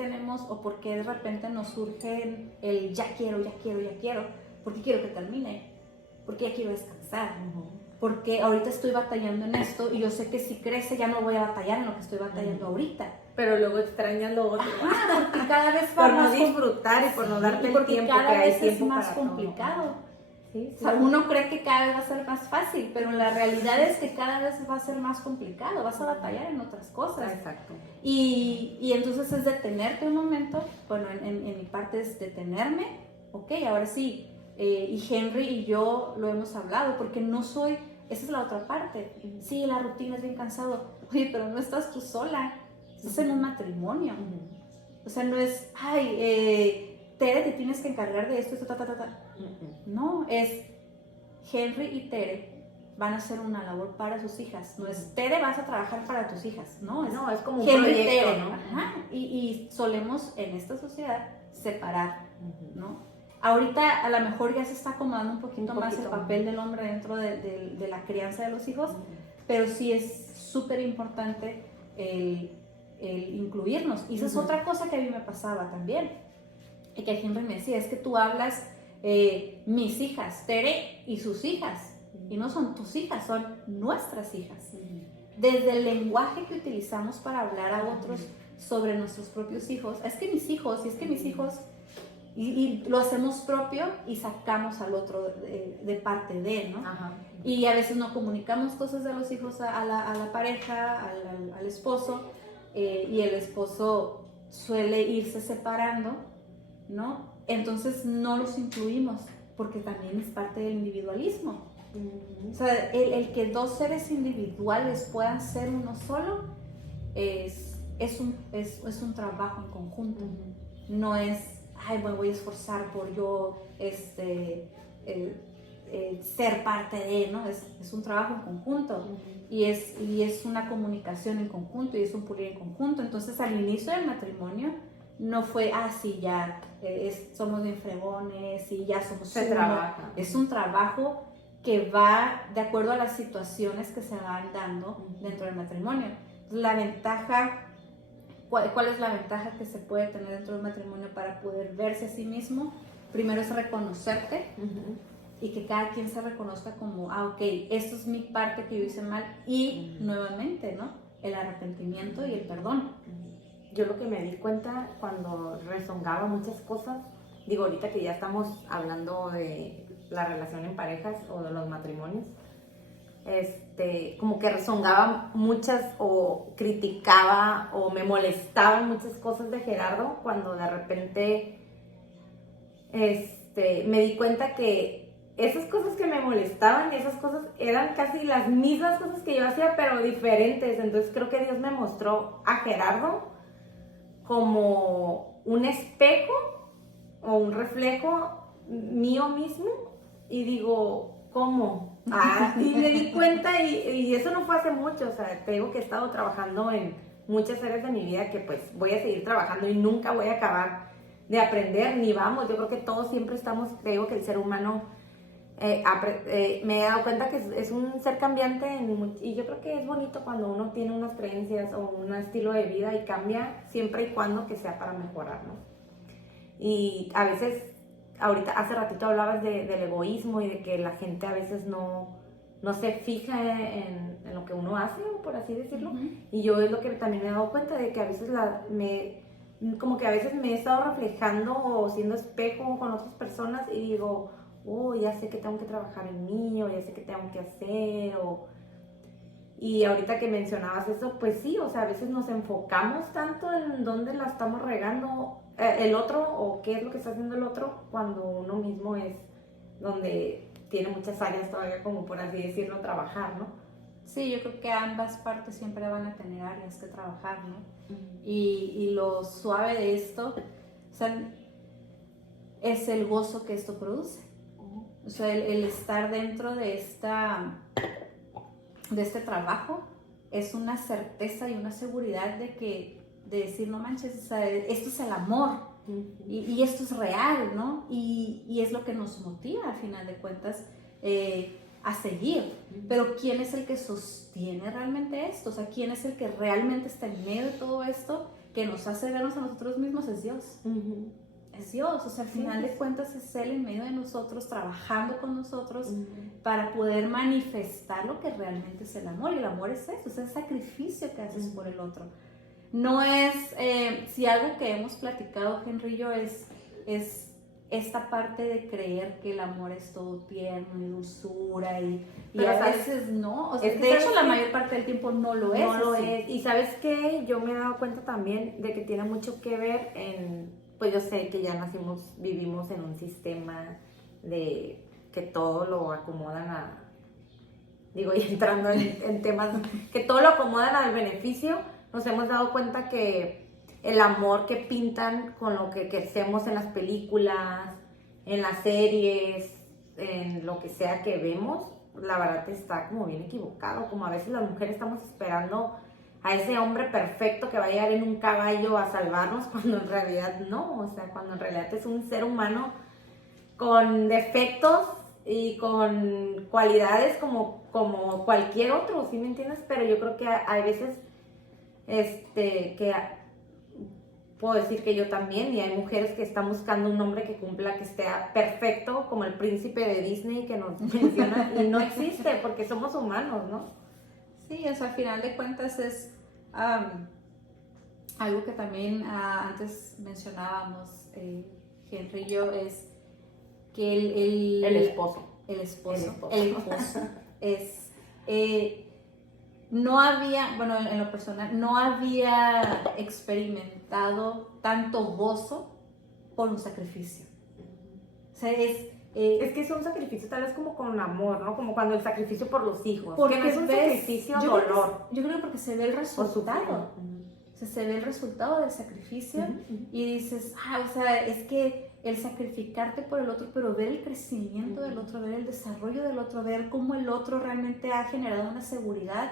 por qué de repente nos surge el ya quiero? Porque quiero que termine, porque ya quiero descansar, porque ahorita estoy batallando en esto y yo sé que si crece ya no voy a batallar en lo que estoy batallando ahorita. Pero luego extrañas lo otro. Porque cada vez por no disfrutar y por no darte el tiempo que hay tiempo es más para complicado. todo. Sí, O sea, uno cree que cada vez va a ser más fácil, pero la realidad es que cada vez va a ser más complicado, vas a batallar en otras cosas. Exacto. Y entonces es detenerte un momento, bueno, en mi parte es detenerme, ok, ahora sí, y Henry y yo lo hemos hablado, porque no soy, esa es la otra parte, sí, la rutina es bien cansado, oye, pero no estás tú sola, estás en un matrimonio, o sea, no es, ay, Tere, te tienes que encargar de esto, no, es Henry y Tere van a hacer una labor para sus hijas. No es Tere, vas a trabajar para tus hijas. No, es como un Henry proyecto, Tere, ¿no? Ajá. Y solemos en esta sociedad separar, ¿no? Ahorita a lo mejor ya se está acomodando un poquito más el papel del hombre dentro de la crianza de los hijos, pero sí es súper importante el incluirnos. Y esa es otra cosa que a mí me pasaba también. Y que Henry me decía, es que tú hablas mis hijas, Tere y sus hijas. Y no son tus hijas, son nuestras hijas. Desde el lenguaje que utilizamos para hablar a otros sobre nuestros propios hijos, es que mis hijos, y lo hacemos propio y sacamos al otro de parte de él, ¿no? Ajá. Y a veces no comunicamos cosas de los hijos a la pareja, al esposo, y el esposo suele irse separando, ¿no? Entonces no los incluimos, porque también es parte del individualismo. O sea, el que dos seres individuales puedan ser uno solo es un trabajo en conjunto. No es, ay, bueno, voy a esforzar por yo ser parte de, ¿no? Es un trabajo en conjunto y es una comunicación en conjunto y es un pulir en conjunto. Entonces, al inicio del matrimonio no fue, sí, ya somos bien fregones y ya somos Se trabaja. Es un trabajo que va de acuerdo a las situaciones que se van dando dentro del matrimonio. La ventaja, ¿cuál es la ventaja que se puede tener dentro del matrimonio para poder verse a sí mismo? Primero es reconocerte y que cada quien se reconozca como, ok, esto es mi parte que yo hice mal y nuevamente, ¿no? El arrepentimiento y el perdón. Yo lo que me di cuenta cuando rezongaba muchas cosas, digo, ahorita que ya estamos hablando de la relación en parejas o de los matrimonios, como que rezongaba muchas o criticaba o me molestaban muchas cosas de Gerardo cuando de repente me di cuenta que esas cosas que me molestaban, esas cosas eran casi las mismas cosas que yo hacía, pero diferentes. Entonces creo que Dios me mostró a Gerardo como un espejo o un reflejo mío mismo y digo, ¿cómo? Y me di cuenta y eso no fue hace mucho, o sea, te digo que he estado trabajando en muchas áreas de mi vida que pues voy a seguir trabajando y nunca voy a acabar de aprender, ni vamos, yo creo que todos siempre estamos, te digo que el ser humano me he dado cuenta que es un ser cambiante y yo creo que es bonito cuando uno tiene unas creencias o un estilo de vida y cambia siempre y cuando que sea para mejorar, ¿no? Y a veces, ahorita hace ratito hablabas del egoísmo y de que la gente a veces no se fija en lo que uno hace, por así decirlo, y yo es lo que también me he dado cuenta de que a veces como que a veces me he estado reflejando o siendo espejo con otras personas y digo, ya sé que tengo que trabajar en mí, o ya sé que tengo que hacer, y ahorita que mencionabas eso, pues sí, o sea, a veces nos enfocamos tanto en dónde la estamos regando el otro, o qué es lo que está haciendo el otro, cuando uno mismo es donde tiene muchas áreas todavía, como por así decirlo, trabajar, ¿no? Sí, yo creo que ambas partes siempre van a tener áreas que trabajar, ¿no? Y lo suave de esto, o sea, es el gozo que esto produce. O sea, el estar dentro de este trabajo es una certeza y una seguridad de decir, no manches, o sea, esto es el amor y esto es real, ¿no? Y es lo que nos motiva, al final de cuentas, a seguir. Pero ¿quién es el que sostiene realmente esto? O sea, ¿quién es el que realmente está en medio de todo esto, que nos hace vernos a nosotros mismos? Es Dios. Es Dios, o sea, al final de cuentas es Él en medio de nosotros, trabajando con nosotros para poder manifestar lo que realmente es el amor. Y el amor es eso, es el sacrificio que haces por el otro. No es, si algo que hemos platicado, Henry y yo, es esta parte de creer que el amor es todo tierno y dulzura y Pero a ¿sabes? veces no, o sea, Es que de hecho ¿sabes la qué? mayor parte del tiempo no lo es. No lo así. es. Y ¿sabes qué? Yo me he dado cuenta también de que tiene mucho que ver pues yo sé que ya vivimos en un sistema de que todo lo acomodan digo, y entrando en temas, que todo lo acomodan al beneficio. Nos hemos dado cuenta que el amor que pintan con lo que hacemos en las películas, en las series, en lo que sea que vemos, la verdad está como bien equivocado. Como a veces las mujeres estamos esperando a ese hombre perfecto que va a llegar en un caballo a salvarnos, cuando en realidad no. O sea, cuando en realidad es un ser humano con defectos y con cualidades como cualquier otro, ¿sí me entiendes? Pero yo creo que hay veces que puedo decir que yo también, y hay mujeres que están buscando un hombre que cumpla, que esté perfecto, como el príncipe de Disney que nos menciona, y no existe porque somos humanos, ¿no? Sí, o sea, al final de cuentas es algo que también antes mencionábamos, Henry y yo, es que El esposo. El esposo es... no había, bueno, en lo personal, no había experimentado tanto gozo por un sacrificio. O sea, es que es un sacrificio tal vez como con amor, ¿no? Como cuando el sacrificio por los hijos. Porque que no es un sacrificio dolor. Yo creo que porque se ve el resultado. O sea, se ve el resultado del sacrificio y dices, o sea, es que el sacrificarte por el otro, pero ver el crecimiento del otro, ver el desarrollo del otro, ver cómo el otro realmente ha generado una seguridad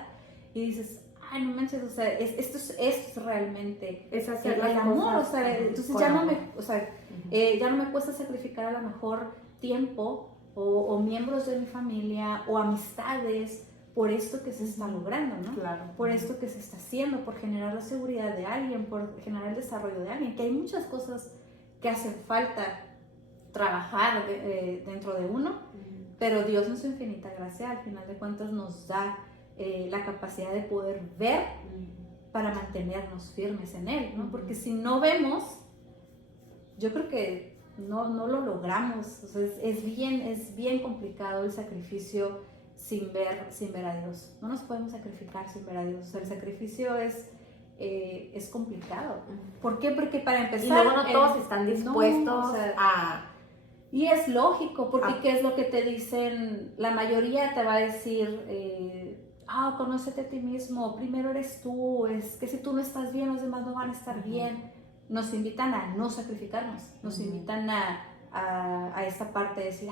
y dices, no manches, o sea, esto es realmente es hacer el amor, o sea, entonces ya no me, o sea, ya no me cuesta sacrificar a lo mejor tiempo o miembros de mi familia o amistades por esto que se está logrando, ¿no? Claro. Por esto que se está haciendo, por generar la seguridad de alguien, por generar el desarrollo de alguien, que hay muchas cosas que hacen falta trabajar dentro de uno, pero Dios en su infinita gracia al final de cuentas nos da la capacidad de poder ver para mantenernos firmes en Él, ¿no? Porque si no vemos, yo creo que no lo logramos. O sea, es bien complicado el sacrificio sin ver a Dios. No nos podemos sacrificar sin ver a Dios. O sea, el sacrificio es complicado. ¿Por qué? Porque para empezar... Y luego no todos están dispuestos a... Y es lógico, porque ¿qué es lo que te dicen? La mayoría te va a decir... conócete a ti mismo, primero eres tú, es que si tú no estás bien, los demás no van a estar bien. Nos invitan a no sacrificarnos, nos invitan a esta parte de decir,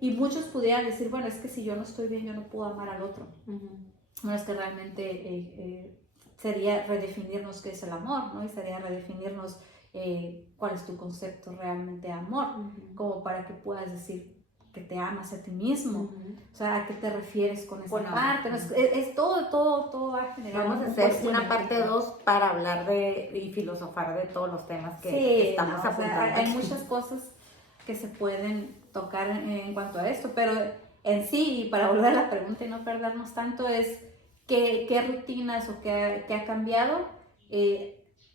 y muchos pudieran decir, bueno, es que si yo no estoy bien, yo no puedo amar al otro. Bueno, es que realmente sería redefinirnos qué es el amor, ¿no? Y sería redefinirnos cuál es tu concepto realmente de amor, como para que puedas decir que te amas a ti mismo. O sea, ¿a qué te refieres con esa parte? No, es todo va a generar. Vamos a hacer una parte 2 para hablar y filosofar de todos los temas que estamos apuntando. O sea, hay muchas cosas que se pueden tocar en cuanto a esto, pero en sí, y para volver a la pregunta y no perdernos tanto, es qué rutinas o qué ha cambiado.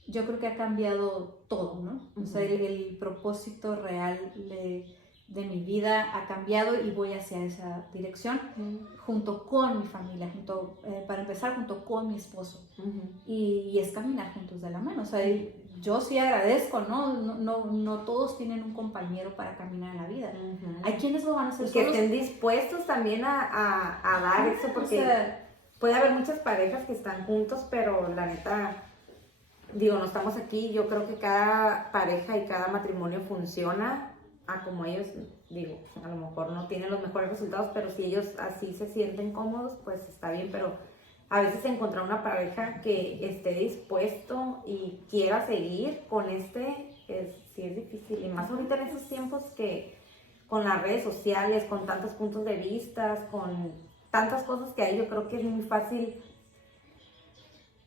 Yo creo que ha cambiado todo, ¿no? O sea, el propósito real de mi vida ha cambiado y voy hacia esa dirección junto con mi familia, para empezar junto con mi esposo y es caminar juntos de la mano. O sea, yo sí agradezco, no todos tienen un compañero para caminar en la vida. Hay quienes lo van a hacer y que solos. estén dispuestos también a dar eso, porque puede haber muchas parejas que están juntos, pero la neta, digo, no estamos aquí. Yo creo que cada pareja y cada matrimonio funciona a como ellos, digo, a lo mejor no tienen los mejores resultados, pero si ellos así se sienten cómodos, pues está bien. Pero a veces encontrar una pareja que esté dispuesto y quiera seguir con sí es difícil, y más ahorita en esos tiempos que con las redes sociales, con tantos puntos de vista, con tantas cosas que hay, yo creo que es muy fácil,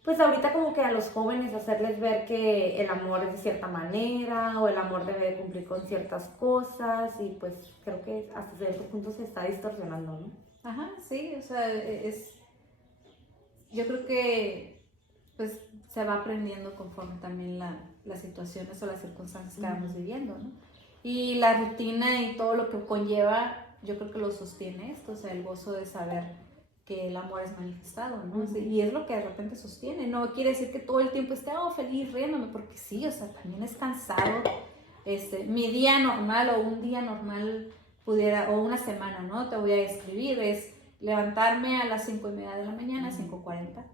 pues ahorita como que a los jóvenes hacerles ver que el amor es de cierta manera, o el amor debe de cumplir con ciertas cosas, y pues creo que hasta cierto punto se está distorsionando, ¿no? Ajá, sí, o sea, yo creo que pues se va aprendiendo conforme también las situaciones o las circunstancias que vamos viviendo, ¿no? Y la rutina y todo lo que conlleva, yo creo que lo sostiene esto, o sea, el gozo de saber que el amor es manifestado, ¿no? Uh-huh. Y es lo que de repente sostiene, no quiere decir que todo el tiempo esté feliz, riéndome, porque sí, o sea, también es cansado. Mi día normal o un día normal pudiera, o una semana, ¿no? Te voy a describir, es levantarme a las 5:30 de la mañana, 5:40,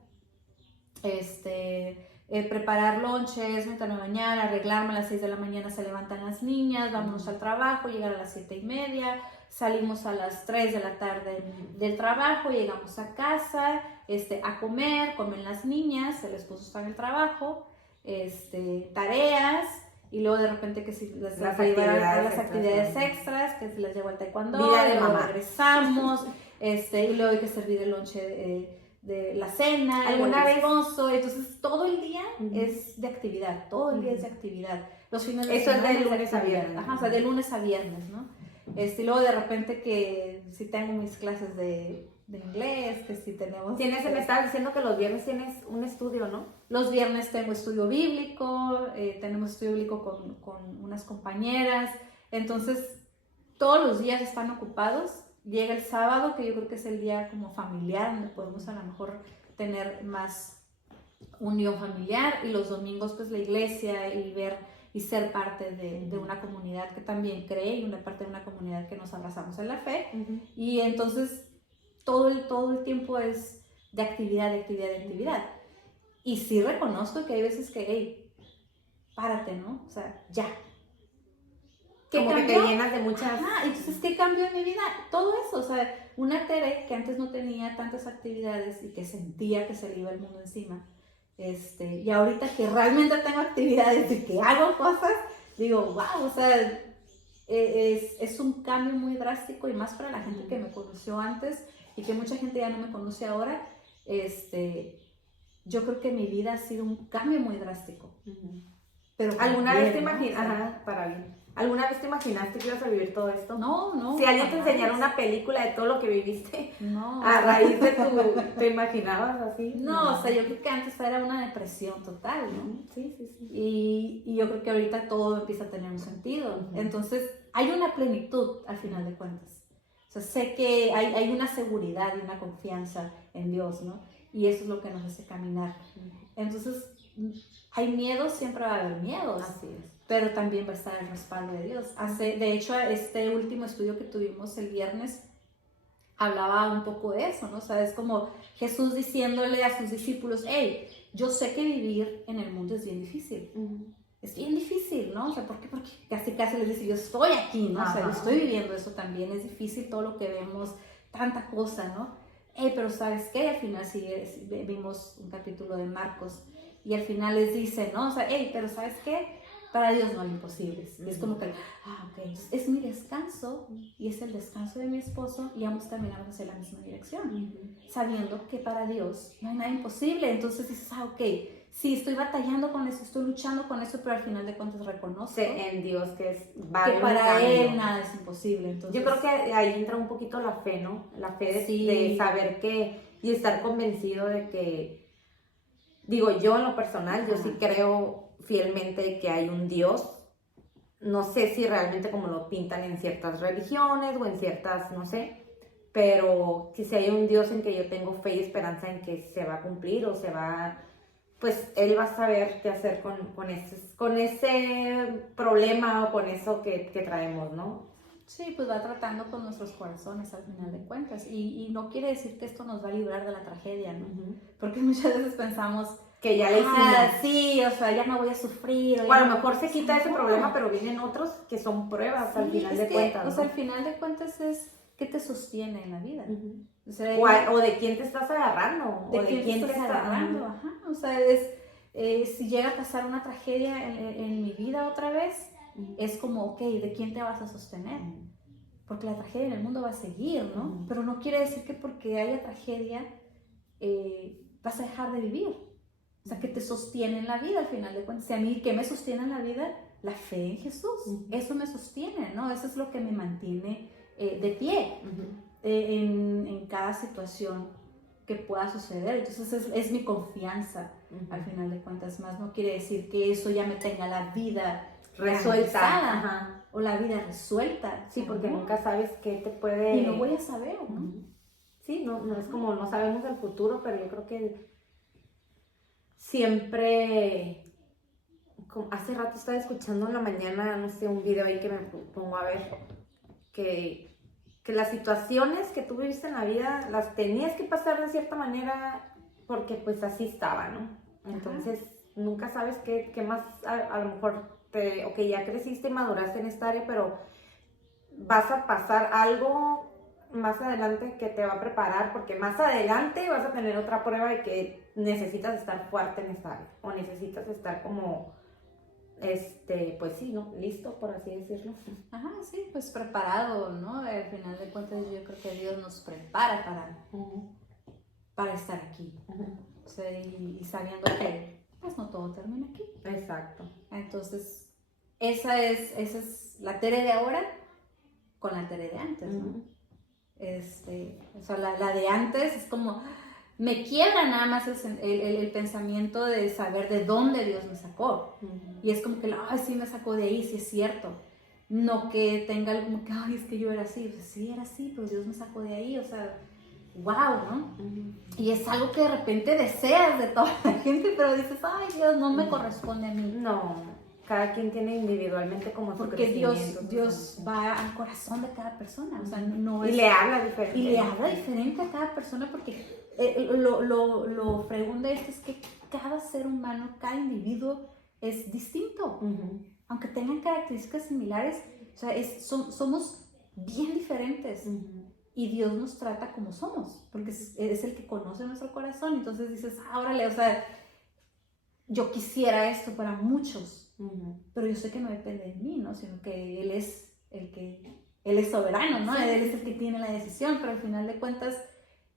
preparar lonches, meterme a bañar, arreglarme a las 6 de la mañana, se levantan las niñas, vámonos al trabajo, llegar a las 7:30, salimos a las 3 de la tarde del trabajo, llegamos a casa, a comen las niñas, el esposo está en el trabajo, tareas, y luego de repente que si les las actividades extras, que si les llevo al taekwondo, vida de luego mamá. Regresamos, y luego hay que servir el lonche de la cena, ¿Alguna vez? Esposo, entonces todo el día es de actividad, todo el día es de actividad. Los fines de Eso semana es de lunes a viernes. Ajá, o sea, de lunes a viernes, ¿no? Y luego de repente que si tengo mis clases de inglés, que si tenemos... Me estabas diciendo que los viernes tienes un estudio, ¿no? Los viernes tengo estudio bíblico, tenemos estudio bíblico con unas compañeras, entonces todos los días están ocupados. Llega el sábado, que yo creo que es el día como familiar, donde podemos a lo mejor tener más unión familiar, y los domingos pues la iglesia y ver y ser parte de una comunidad que también cree y una parte de una comunidad que nos abrazamos en la fe. Y entonces todo el tiempo es de actividad, de actividad, de actividad. Y sí reconozco que hay veces que, hey, párate, ¿no? O sea, ya. Como que te llenas de muchas... Entonces, ¿qué cambió en mi vida? Todo eso, o sea, una Tere que antes no tenía tantas actividades y que sentía que se le iba el mundo encima, y ahorita que realmente tengo actividades y que hago cosas, digo, wow, o sea, es un cambio muy drástico, y más para la gente que me conoció antes y que mucha gente ya no me conoce ahora. Yo creo que mi vida ha sido un cambio muy drástico. Pero ¿Alguna vez te ¿Alguna vez te imaginaste que ibas a vivir todo esto? No. Si alguien te enseñara una película de todo lo que viviste, no. a raíz de ¿te imaginabas así? No, o sea, yo creo que antes era una depresión total, ¿no? Sí. Y yo creo que ahorita todo empieza a tener un sentido. Entonces, hay una plenitud al final de cuentas. O sea, sé que hay una seguridad y una confianza en Dios, ¿no? Y eso es lo que nos hace caminar. Entonces, hay miedos, siempre va a haber miedos. Así es. Pero también va a estar el respaldo de Dios. De hecho, este último estudio que tuvimos el viernes hablaba un poco de eso, ¿no? O sea, es como Jesús diciéndole a sus discípulos, hey, yo sé que vivir en el mundo es bien difícil. Es bien difícil, ¿no? O sea, ¿por qué? Porque casi les dice, yo estoy aquí, ¿no? O sea, yo estoy viviendo eso también. Es difícil todo lo que vemos, tanta cosa, ¿no? Pero ¿sabes qué? Al final vimos un capítulo de Marcos, y al final les dice, ¿no? O sea, pero ¿sabes qué? Para Dios no hay imposibles. Es como que, ok, es mi descanso y es el descanso de mi esposo, y ambos caminamos hacia la misma dirección, sabiendo que para Dios no hay nada imposible. Entonces dices, ok, sí, estoy batallando con eso, estoy luchando con eso, pero al final de cuentas reconozco en Dios que para Él nada es imposible. Entonces, yo creo que ahí entra un poquito la fe, ¿no? La fe de saber que, y estar convencido de que, digo, yo en lo personal, yo sí creo fielmente que hay un Dios. No sé si realmente como lo pintan en ciertas religiones o en ciertas, no sé, pero que si hay un Dios en que yo tengo fe y esperanza en que se va a cumplir, o se va, pues Él va a saber qué hacer con ese problema o con eso que traemos, ¿no? Sí, pues va tratando con nuestros corazones al final de cuentas, y no quiere decir que esto nos va a librar de la tragedia, ¿no? Porque muchas veces pensamos que ya le hicimos. Sí, o sea, ya no voy a sufrir. O a lo mejor se quita ese problema, pero vienen otros que son pruebas al final de cuentas, ¿no? O sea, al final de cuentas es qué te sostiene en la vida. O sea, o de quién te estás agarrando. De quién te estás agarrando. Ajá. O sea, si llega a pasar una tragedia en mi vida otra vez, es como, ok, ¿de quién te vas a sostener? Porque la tragedia en el mundo va a seguir, ¿no? Pero no quiere decir que porque haya tragedia vas a dejar de vivir. O sea, que te sostiene en la vida al final de cuentas. Y a mí, ¿qué me sostiene en la vida? La fe en Jesús. Eso me sostiene, ¿no? Eso es lo que me mantiene de pie en cada situación que pueda suceder. Entonces es mi confianza al final de cuentas. Más no quiere decir que eso ya me tenga la vida resuelta. garantizada, Ajá. o la vida resuelta. Sí, O sea, porque ¿no? nunca sabes qué te puede... Y no voy a saber, ¿no? Ujú. Sí, no es como no sabemos el futuro, pero yo creo que siempre... Hace rato estaba escuchando en la mañana, no sé, un video ahí que me pongo a ver, que las situaciones que tú viviste en la vida las tenías que pasar de cierta manera porque pues así estaba, ¿no? Entonces nunca sabes qué más, a lo mejor ok, ya creciste y maduraste en esta área, pero vas a pasar algo más adelante que te va a preparar, porque más adelante vas a tener otra prueba de que necesitas estar fuerte en esta área, o necesitas estar como, pues sí, ¿no? Listo, por así decirlo. Ajá, sí, pues preparado, ¿no? Al final de cuentas yo creo que Dios nos prepara para estar aquí. O sea, y sabiendo que pues no todo termina aquí. Exacto. Entonces, esa es la Tere de ahora con la Tere de antes, ¿no? O sea, la de antes es como, me quiebra nada más el pensamiento de saber de dónde Dios me sacó. Y es como que, ay, sí me sacó de ahí, sí es cierto. No que tenga algo como que, ay, es que yo era así. Pues sí, era así, pero Dios me sacó de ahí, o sea, wow, ¿no? Y es algo que de repente deseas de toda la gente, pero dices, ay, Dios, no me corresponde a mí. No, cada quien tiene individualmente como su Porque crecimiento. Dios va al corazón de cada persona, o sea, no Y es... le habla diferente. Y le habla diferente a cada persona porque lo fregón de esto es que cada ser humano, cada individuo es distinto. Aunque tengan características similares, o sea, somos bien diferentes. Y Dios nos trata como somos, porque es el que conoce nuestro corazón. Entonces dices, órale, o sea, yo quisiera esto para muchos, pero yo sé que no depende de mí, ¿no? Sino que Él es Él es soberano, ¿no? Sí. Él es el que tiene la decisión, pero al final de cuentas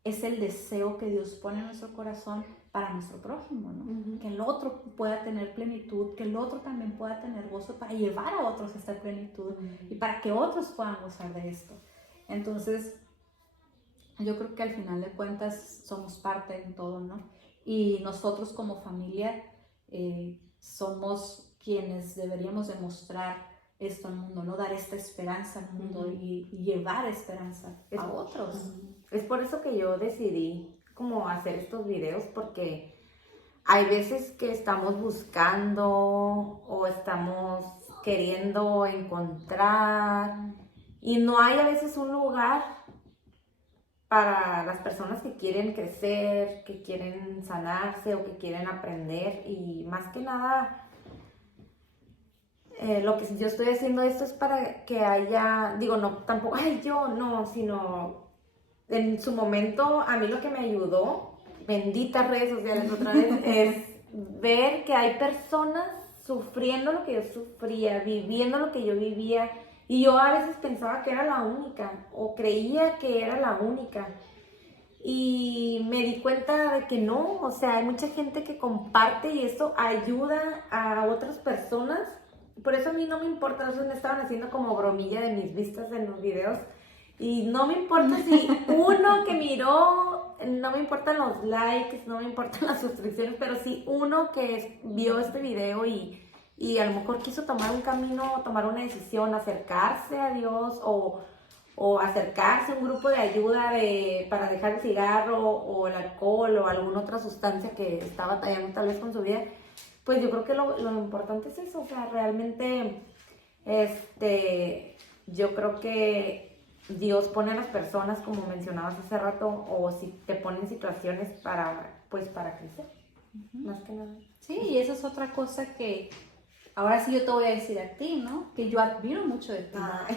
es el deseo que Dios pone en nuestro corazón para nuestro prójimo, ¿no? Que el otro pueda tener plenitud, que el otro también pueda tener gozo para llevar a otros a esta plenitud y para que otros puedan gozar de esto. Entonces, yo creo que al final de cuentas somos parte en todo, ¿no? Y nosotros como familia somos quienes deberíamos demostrar esto al mundo, ¿no? Dar esta esperanza al mundo y llevar esperanza a otros. Es por eso que yo decidí como hacer estos videos, porque hay veces que estamos buscando o estamos queriendo encontrar y no hay a veces un lugar para las personas que quieren crecer, que quieren sanarse o que quieren aprender. Y más que nada, lo que yo estoy haciendo esto es para que haya, digo, no, tampoco, ay, yo no, sino en su momento a mí lo que me ayudó, benditas redes sociales otra vez, es ver que hay personas sufriendo lo que yo sufría, viviendo lo que yo vivía. Y yo a veces pensaba que era la única, o creía que era la única. Y me di cuenta de que no, o sea, hay mucha gente que comparte y esto ayuda a otras personas. Por eso a mí no me importa, a veces me estaban haciendo como bromilla de mis vistas en los videos. Y no me importa si uno que miró, no me importan los likes, no me importan las suscripciones, pero si uno que vio este video y a lo mejor quiso tomar un camino, tomar una decisión, acercarse a Dios o acercarse a un grupo de ayuda para dejar el cigarro o el alcohol o alguna otra sustancia que está batallando tal vez con su vida, pues yo creo que lo importante es eso, o sea, realmente yo creo que Dios pone a las personas, como mencionabas hace rato, o si te ponen situaciones para crecer, más que nada. Sí, y eso es otra cosa que ahora sí yo te voy a decir a ti, ¿no? Que yo admiro mucho de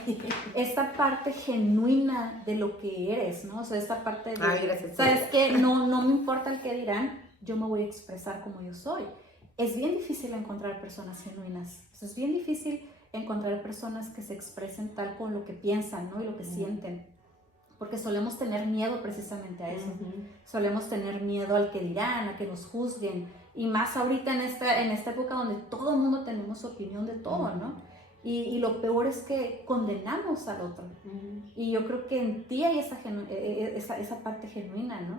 ti. Esta parte genuina de lo que eres, ¿no? O sea, esta parte de... Gracias. ¿Sabes qué? No me importa el que dirán, yo me voy a expresar como yo soy. Es bien difícil encontrar personas genuinas. O sea, es bien difícil encontrar personas que se expresen tal con lo que piensan, ¿no? Y lo que sienten. Porque solemos tener miedo precisamente a eso. Solemos tener miedo al que dirán, a que nos juzguen. Y más ahorita en esta época donde todo el mundo tenemos opinión de todo, ¿no? Y lo peor es que condenamos al otro. Y yo creo que en ti hay esa parte genuina, ¿no?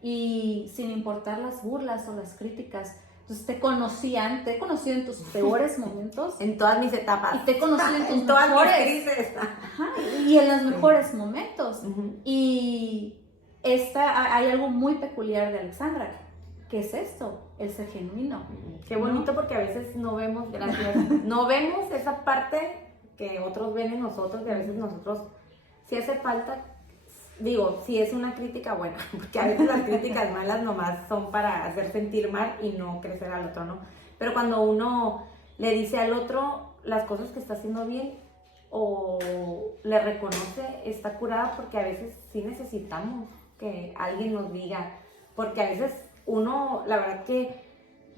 Y sin importar las burlas o las críticas, Entonces te he conocido en tus peores momentos. En todas mis etapas. Y te he conocido en tus en todas mejores. mis crisis. Ajá, y en los mejores momentos. Y hay algo muy peculiar de Alexandra. ¿Qué es esto? El ser genuino. Qué bonito, porque a veces no vemos, gracias, no vemos esa parte que otros ven en nosotros, que a veces nosotros, si hace falta, digo, si es una crítica buena, porque a veces las críticas malas nomás son para hacer sentir mal y no crecer al otro, ¿no? Pero cuando uno le dice al otro las cosas que está haciendo bien o le reconoce, está curada, porque a veces sí necesitamos que alguien nos diga, porque a veces uno, la verdad que,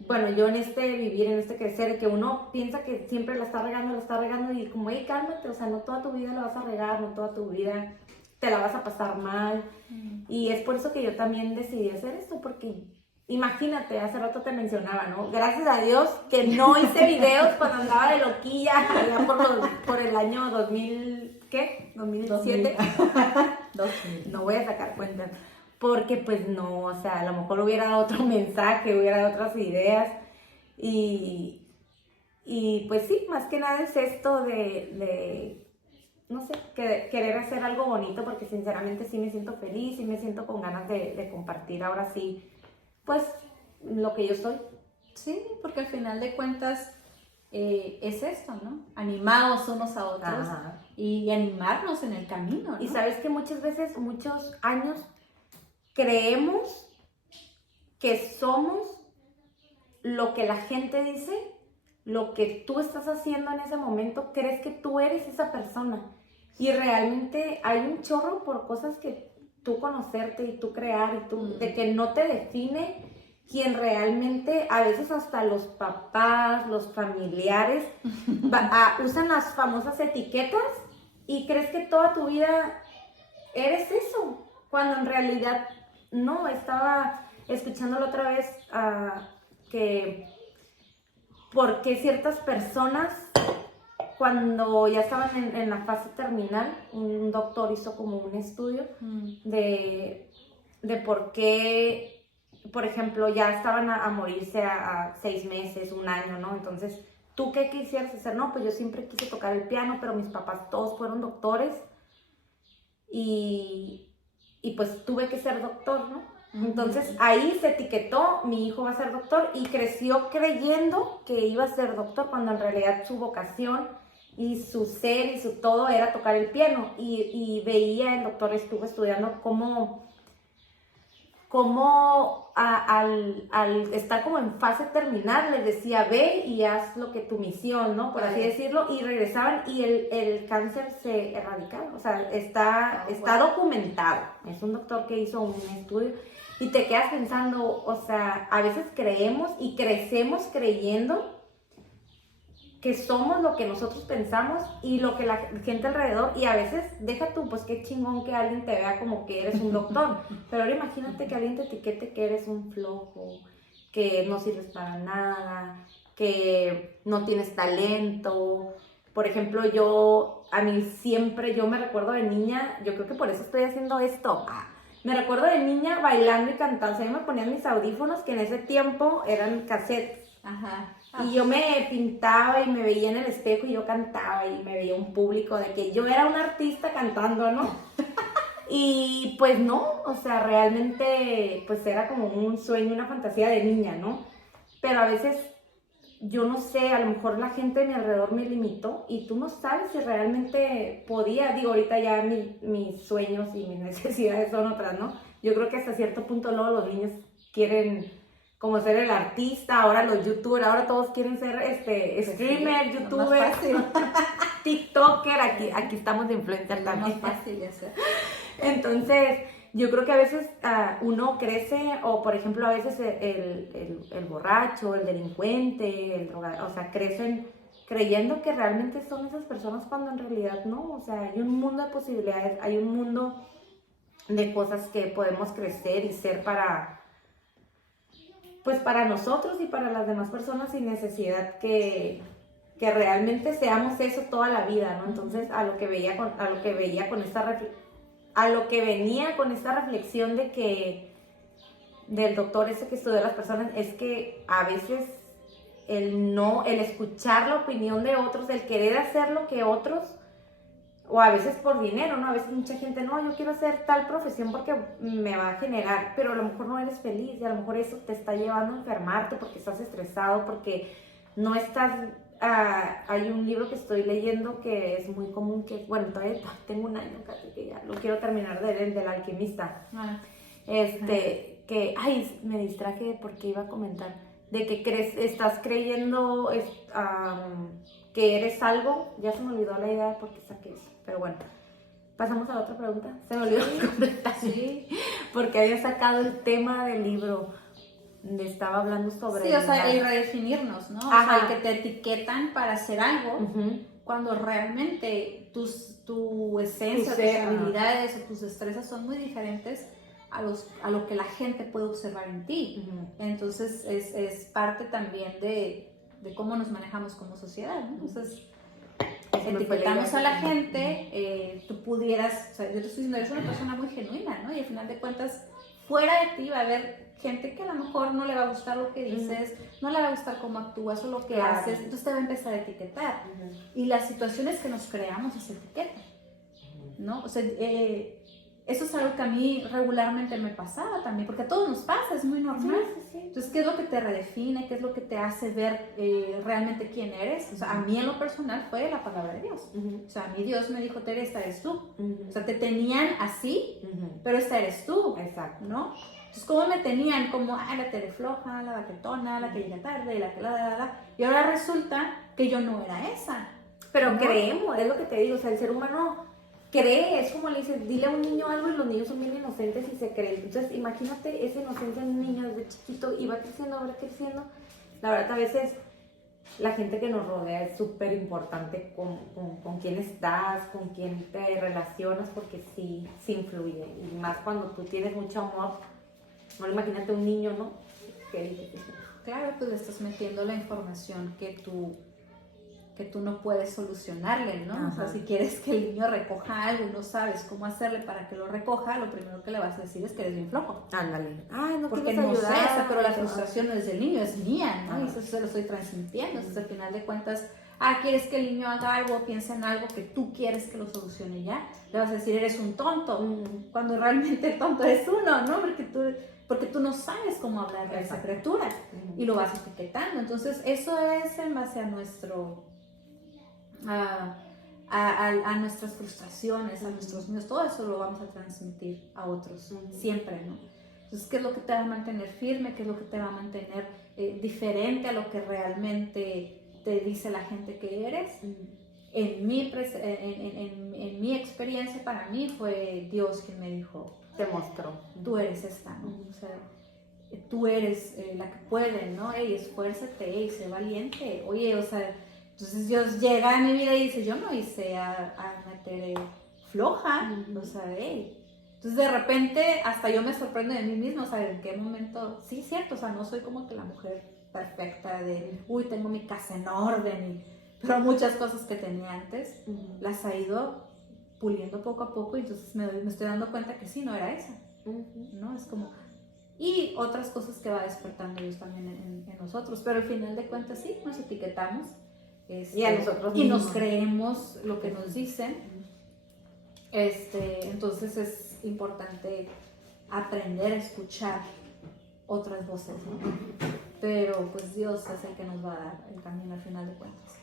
bueno, yo en este vivir, en este crecer, que uno piensa que siempre la está regando y como, hey, cálmate, o sea, no toda tu vida la vas a regar, no toda tu vida te la vas a pasar mal. Y es por eso que yo también decidí hacer esto, porque imagínate, hace rato te mencionaba, ¿no? Gracias a Dios que no hice videos cuando andaba de loquilla, allá por el año 2000, ¿qué? 2007. 2000. No voy a sacar cuentas, porque pues no, o sea, a lo mejor hubiera dado otro mensaje, hubiera dado otras ideas, y pues sí, más que nada es esto de no sé, querer hacer algo bonito, porque sinceramente sí me siento feliz, sí me siento con ganas de compartir ahora sí, pues, lo que yo soy. Sí, porque al final de cuentas es esto, ¿no? Animados unos a otros. Ajá. Y animarnos en el camino, ¿no? Y sabes que muchas veces, muchos años, creemos que somos lo que la gente dice, lo que tú estás haciendo en ese momento, crees que tú eres esa persona. Y realmente hay un chorro por cosas que tú conocerte y tú crear, y tú, de que no te define quien realmente, a veces hasta los papás, los familiares, usan las famosas etiquetas y crees que toda tu vida eres eso, cuando en realidad no. Estaba escuchándolo otra vez, que por qué ciertas personas, cuando ya estaban en la fase terminal, un doctor hizo como un estudio de por qué, por ejemplo, ya estaban a morirse a 6 meses, 1 año, ¿no? Entonces, ¿tú qué quisieras hacer? No, pues yo siempre quise tocar el piano, pero mis papás todos fueron doctores y pues tuve que ser doctor, ¿no? Entonces ahí se etiquetó, mi hijo va a ser doctor, y creció creyendo que iba a ser doctor, cuando en realidad su vocación y su ser y su todo era tocar el piano. Y veía, el doctor estuvo estudiando cómo al estar como en fase terminal les decía, ve y haz lo que tu misión, ¿no? Por así decirlo, y regresaban y el cáncer se erradicaba. O sea, está documentado. Es un doctor que hizo un estudio y te quedas pensando, o sea, a veces creemos y crecemos creyendo que somos lo que nosotros pensamos y lo que la gente alrededor, y a veces, deja tú, pues qué chingón que alguien te vea como que eres un doctor, pero ahora imagínate que alguien te etiquete que eres un flojo, que no sirves para nada, que no tienes talento. Por ejemplo, yo me recuerdo de niña, yo creo que por eso estoy haciendo esto, me recuerdo de niña bailando y cantando. O sea, yo me ponía mis audífonos, que en ese tiempo eran cassettes. Ajá. Y yo me pintaba y me veía en el espejo y yo cantaba y me veía un público de que yo era una artista cantando, ¿no? Y pues no, o sea, realmente pues era como un sueño, una fantasía de niña, ¿no? Pero a veces, yo no sé, a lo mejor la gente de mi alrededor me limitó y tú no sabes si realmente podía. Digo, ahorita ya mis sueños y mis necesidades son otras, ¿no? Yo creo que hasta cierto punto luego los niños quieren como ser el artista, ahora los youtubers, ahora todos quieren ser streamer, youtuber, tiktoker, aquí estamos de influencer también. Más fácil de hacer. Entonces, yo creo que a veces uno crece, o por ejemplo a veces el borracho, el delincuente, el drogadicto, o sea, crecen creyendo que realmente son esas personas, cuando en realidad no. O sea, hay un mundo de posibilidades, hay un mundo de cosas que podemos crecer y ser para nosotros y para las demás personas, sin necesidad que realmente seamos eso toda la vida, ¿no? Entonces, a lo que venía con esta reflexión de que del doctor ese que estudia a las personas es que a veces el escuchar la opinión de otros, el querer hacer lo que otros, o a veces por dinero, ¿no? A veces mucha gente, no, yo quiero hacer tal profesión porque me va a generar, pero a lo mejor no eres feliz y a lo mejor eso te está llevando a enfermarte porque estás estresado, porque no estás... hay un libro que estoy leyendo que es muy común, que, bueno, todavía tengo un año casi que ya lo quiero terminar de leer, el del alquimista. Que, ay, me distraje porque iba a comentar, de que estás creyendo que eres algo, ya se me olvidó la idea porque saqué eso, pero bueno, pasamos a la otra pregunta, se me olvidó completamente, Sí. porque había sacado el tema del libro, donde estaba hablando sobre... Sí, o sea, el redefinirnos, ¿no? O Ajá. sea, el que te etiquetan para hacer algo, Uh-huh. cuando realmente tu esencia, Tu tus ser, habilidades o tus destrezas son muy diferentes a lo que la gente puede observar en ti. Uh-huh. Entonces, es parte también de cómo nos manejamos como sociedad, ¿no? Entonces, etiquetamos a la gente, tú pudieras, o sea, yo te estoy diciendo, eres una persona muy genuina, ¿no? Y al final de cuentas, fuera de ti va a haber gente que a lo mejor no le va a gustar lo que dices, no le va a gustar cómo actúas o lo que haces, entonces te va a empezar a etiquetar. Y las situaciones que nos creamos se etiquetan, ¿no? O sea, eso es algo que a mí regularmente me pasaba también, porque a todos nos pasa, es muy normal. Sí. Entonces, ¿qué es lo que te redefine? ¿Qué es lo que te hace ver realmente quién eres? O sea, a mí en lo personal fue la palabra de Dios. Uh-huh. O sea, a mí Dios me dijo, Tere, esta eres tú. Uh-huh. O sea, te tenían así, pero esta eres tú. Exacto. ¿No? Entonces, ¿cómo me tenían? Como, la Tere floja, la baquetona, la que llega tarde, la que la. Y ahora resulta que yo no era esa. Pero ¿no? creemos, es lo que te digo, o sea, el ser humano cree, es como le dices, dile a un niño algo y los niños son bien inocentes y se creen. Entonces, imagínate esa inocencia en un niño desde chiquito y va creciendo. La verdad, a veces la gente que nos rodea es súper importante con quién estás, con quién te relacionas, porque sí influye. Y más cuando tú tienes mucho amor, no, imagínate un niño, ¿no? ¿Qué dices? Claro, pues le estás metiendo la información que tú no puedes solucionarle, ¿no? Ajá. O sea, si quieres que el niño recoja algo y no sabes cómo hacerle para que lo recoja, lo primero que le vas a decir es que eres bien flojo. Ándale. Ay, no porque quieres no sé, ayudar. pero la frustración no es del niño, es mía, ¿no? Ajá. Y eso se lo estoy transmitiendo. Entonces, al final de cuentas, quieres que el niño haga algo, piensa en algo que tú quieres que lo solucione ya. Le vas a decir, eres un tonto, cuando realmente el tonto es uno, ¿no? Porque tú no sabes cómo hablar a esa criatura y lo vas etiquetando. Entonces, eso es en base a a nuestras frustraciones, a nuestros miedos, todo eso lo vamos a transmitir a otros, siempre, ¿no? Entonces, ¿qué es lo que te va a mantener firme? ¿Qué es lo que te va a mantener diferente a lo que realmente te dice la gente que eres? En mi experiencia, para mí fue Dios quien me dijo, te mostró, tú eres esta, ¿no? O sea, tú eres la que puede, ¿no? Ey, esfuérzate, ey, sé valiente, oye, o sea, entonces Dios llega a mi vida y dice, yo no hice a Tere floja, o sea, ey. Entonces de repente hasta yo me sorprendo de mí misma, o sea, en qué momento, sí, cierto, o sea, no soy como que la mujer perfecta de, tengo mi casa en orden, pero muchas cosas que tenía antes las ha ido puliendo poco a poco y entonces me estoy dando cuenta que sí, no era esa, ¿no? Es como... Y otras cosas que va despertando Dios también en nosotros, pero al final de cuentas sí, nos etiquetamos. Y a nosotros y mismos. nos creemos lo que nos dicen. Entonces es importante aprender a escuchar otras voces, ¿no? Pero pues Dios es el que nos va a dar el camino al final de cuentas.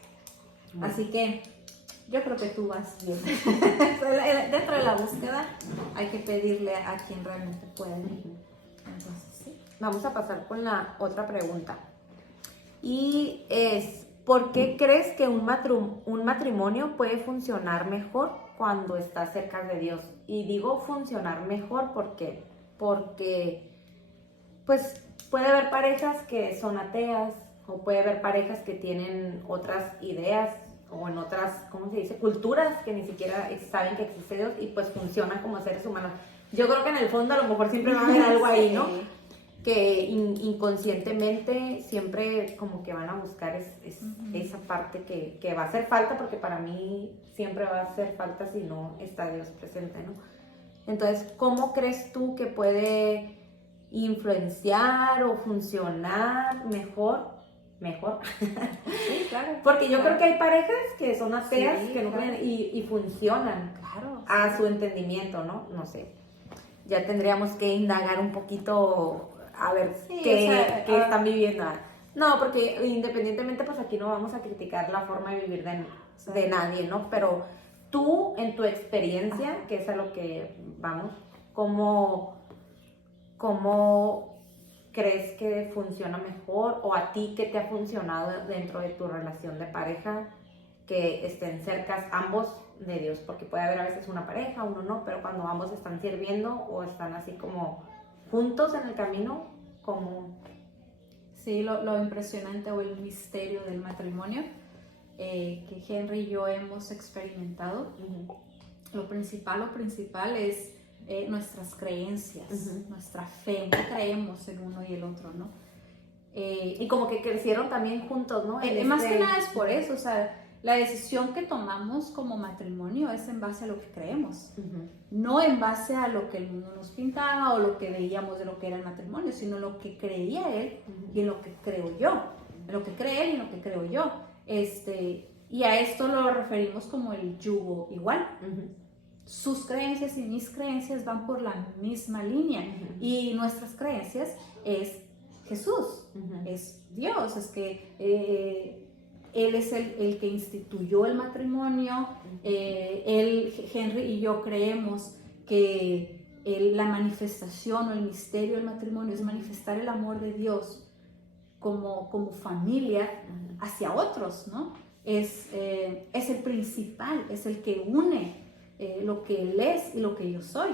Así que yo creo que tú vas bien. Dentro de la búsqueda hay que pedirle a quien realmente puede. Entonces, sí. Vamos a pasar con la otra pregunta. Y es, ¿por qué crees que un matrimonio puede funcionar mejor cuando está cerca de Dios? Y digo funcionar mejor porque pues puede haber parejas que son ateas o puede haber parejas que tienen otras ideas o en otras, ¿cómo se dice? Culturas que ni siquiera saben que existe Dios y pues funcionan como seres humanos. Yo creo que en el fondo a lo mejor siempre va a haber algo ahí, ¿no? Sí. Que inconscientemente siempre como que van a buscar esa parte que va a hacer falta, porque para mí siempre va a hacer falta si no está Dios presente, ¿no? Entonces, ¿cómo crees tú que puede influenciar o funcionar mejor. Sí, claro. Porque yo claro. creo que hay parejas que son ateas, Sí, que no claro. creen y funcionan Claro. a sí. su entendimiento, ¿no? No sé. Ya tendríamos que indagar un poquito a ver Sí, qué, o sea, qué están viviendo. No, porque independientemente, pues aquí no vamos a criticar la forma de vivir de nadie, ¿no? Pero tú, en tu experiencia, que es a lo que vamos, ¿cómo crees que funciona mejor? ¿O a ti qué te ha funcionado dentro de tu relación de pareja? Que estén cercas ambos de Dios, porque puede haber a veces una pareja, uno no, pero cuando ambos están sirviendo o están así como juntos en el camino, como... Sí, lo impresionante o el misterio del matrimonio que Henry y yo hemos experimentado. Lo principal es nuestras creencias, nuestra fe. No creemos el uno y el otro, ¿no? Y como que crecieron también juntos, ¿no? Más que nada es por eso, o sea, la decisión que tomamos como matrimonio es en base a lo que creemos, no en base a lo que el mundo nos pintaba o lo que veíamos de lo que era el matrimonio, sino lo que creía él y en lo que creo yo, en lo que cree él y en lo que creo yo. Y a esto lo referimos como el yugo igual. Sus creencias y mis creencias van por la misma línea y nuestras creencias es Jesús, es Dios, es que Él es el que instituyó el matrimonio. Henry y yo creemos que la manifestación o el misterio del matrimonio es manifestar el amor de Dios como familia hacia otros, ¿no? Es el principal, es el que une lo que Él es y lo que yo soy.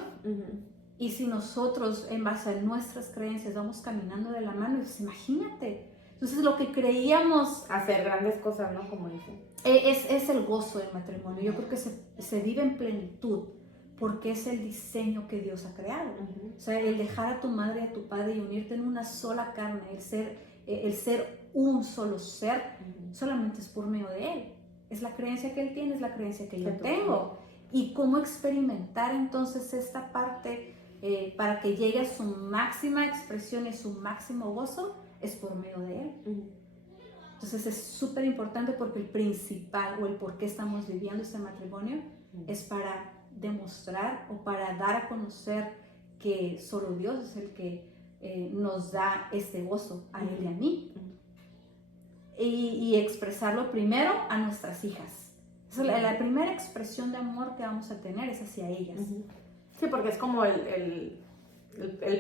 Y si nosotros, en base a nuestras creencias, vamos caminando de la mano, pues imagínate. Entonces, lo que creíamos... Hacer grandes cosas, ¿no? Como dicen. Es el gozo del matrimonio. Yo creo que se vive en plenitud, porque es el diseño que Dios ha creado. O sea, el dejar a tu madre y a tu padre y unirte en una sola carne, el ser un solo ser, solamente es por medio de Él. Es la creencia que Él tiene, es la creencia que yo tengo. Y cómo experimentar entonces esta parte para que llegue a su máxima expresión y su máximo gozo es por medio de Él. Entonces es súper importante porque el principal o el por qué estamos viviendo este matrimonio es para demostrar o para dar a conocer que solo Dios es el que nos da este gozo a Él y a mí. Y expresarlo primero a nuestras hijas. La primera expresión de amor que vamos a tener es hacia ellas. Sí, porque es como el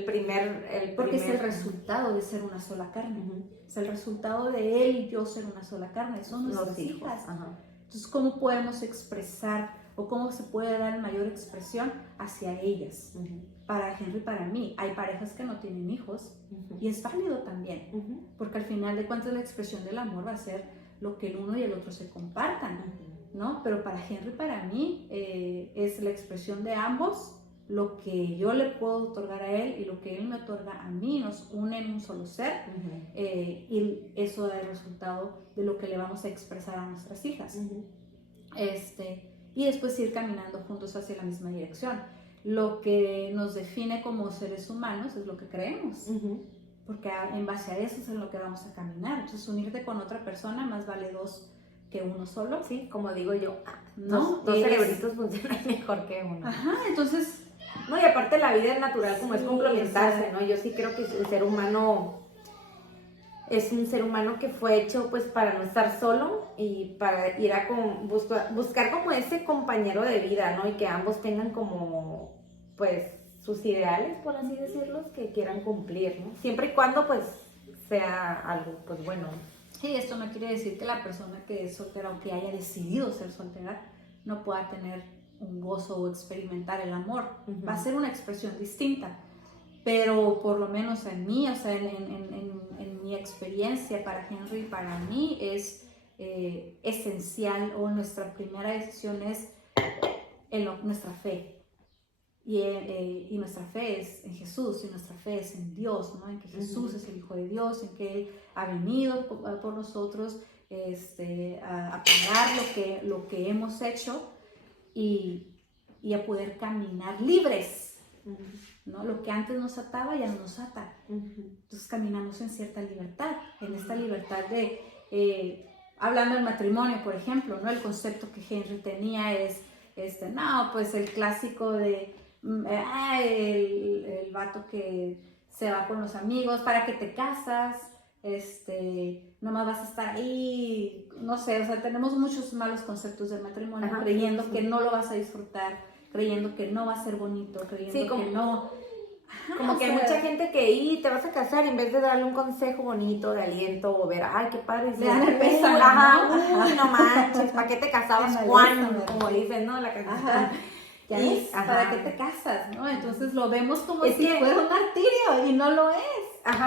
primer... Porque es el resultado de ser una sola carne. Es el resultado de él y yo ser una sola carne. Son nuestras hijas. Entonces, ¿cómo podemos expresar o cómo se puede dar mayor expresión hacia ellas? Para Henry y para mí. Hay parejas que no tienen hijos y es válido también. Porque al final de cuentas la expresión del amor va a ser lo que el uno y el otro se compartan. ¿No? Pero para Henry y para mí es la expresión de ambos. Lo que yo le puedo otorgar a él y lo que él me otorga a mí nos une en un solo ser. Y eso da el resultado de lo que le vamos a expresar a nuestras hijas. Y después ir caminando juntos hacia la misma dirección. Lo que nos define como seres humanos es lo que creemos. Porque en base a eso es en lo que vamos a caminar. Entonces, unirte con otra persona más vale dos que uno solo. Sí, como digo yo, ¿no? Dos cerebritos funcionan mejor que uno. Ajá, entonces... No, y aparte la vida es natural, como es complementarse, o sea, ¿no? Yo sí creo que el ser humano es un ser humano que fue hecho pues para no estar solo y para ir a buscar como ese compañero de vida, ¿no? Y que ambos tengan como pues sus ideales, por así decirlos, que quieran cumplir, ¿no? Siempre y cuando pues sea algo pues bueno. Sí, esto no quiere decir que la persona que es soltera o que haya decidido ser soltera no pueda tener un gozo o experimentar el amor. Va a ser una expresión distinta, pero por lo menos en mí, o sea, en mi experiencia para Henry y para mí es esencial, o nuestra primera decisión es nuestra fe. Y nuestra fe es en Jesús, y nuestra fe es en Dios, ¿no? En que Jesús es el Hijo de Dios, en que Él ha venido por nosotros a pagar lo que hemos hecho y a poder caminar libres ¿no? Lo que antes nos ataba ya no nos ata. Entonces caminamos en cierta libertad, en esta libertad de, hablando del matrimonio, por ejemplo, ¿no? El concepto que Henry tenía es, no, pues el clásico de, el vato que se va con los amigos, ¿para qué te casas? Nomás vas a estar ahí, no sé, o sea, tenemos muchos malos conceptos del matrimonio, creyendo que no lo vas a disfrutar, creyendo que no va a ser bonito, creyendo que no. Como que hay mucha gente que te vas a casar, en vez de darle un consejo bonito de aliento o ver, ay, qué padre, le dan el pésame, no manches, ¿para qué te casabas? ¿Cuándo? Como dicen, ¿no? La canción. ¿Para qué te casas? ¿No? Entonces lo vemos como si fuera un martirio y no lo es.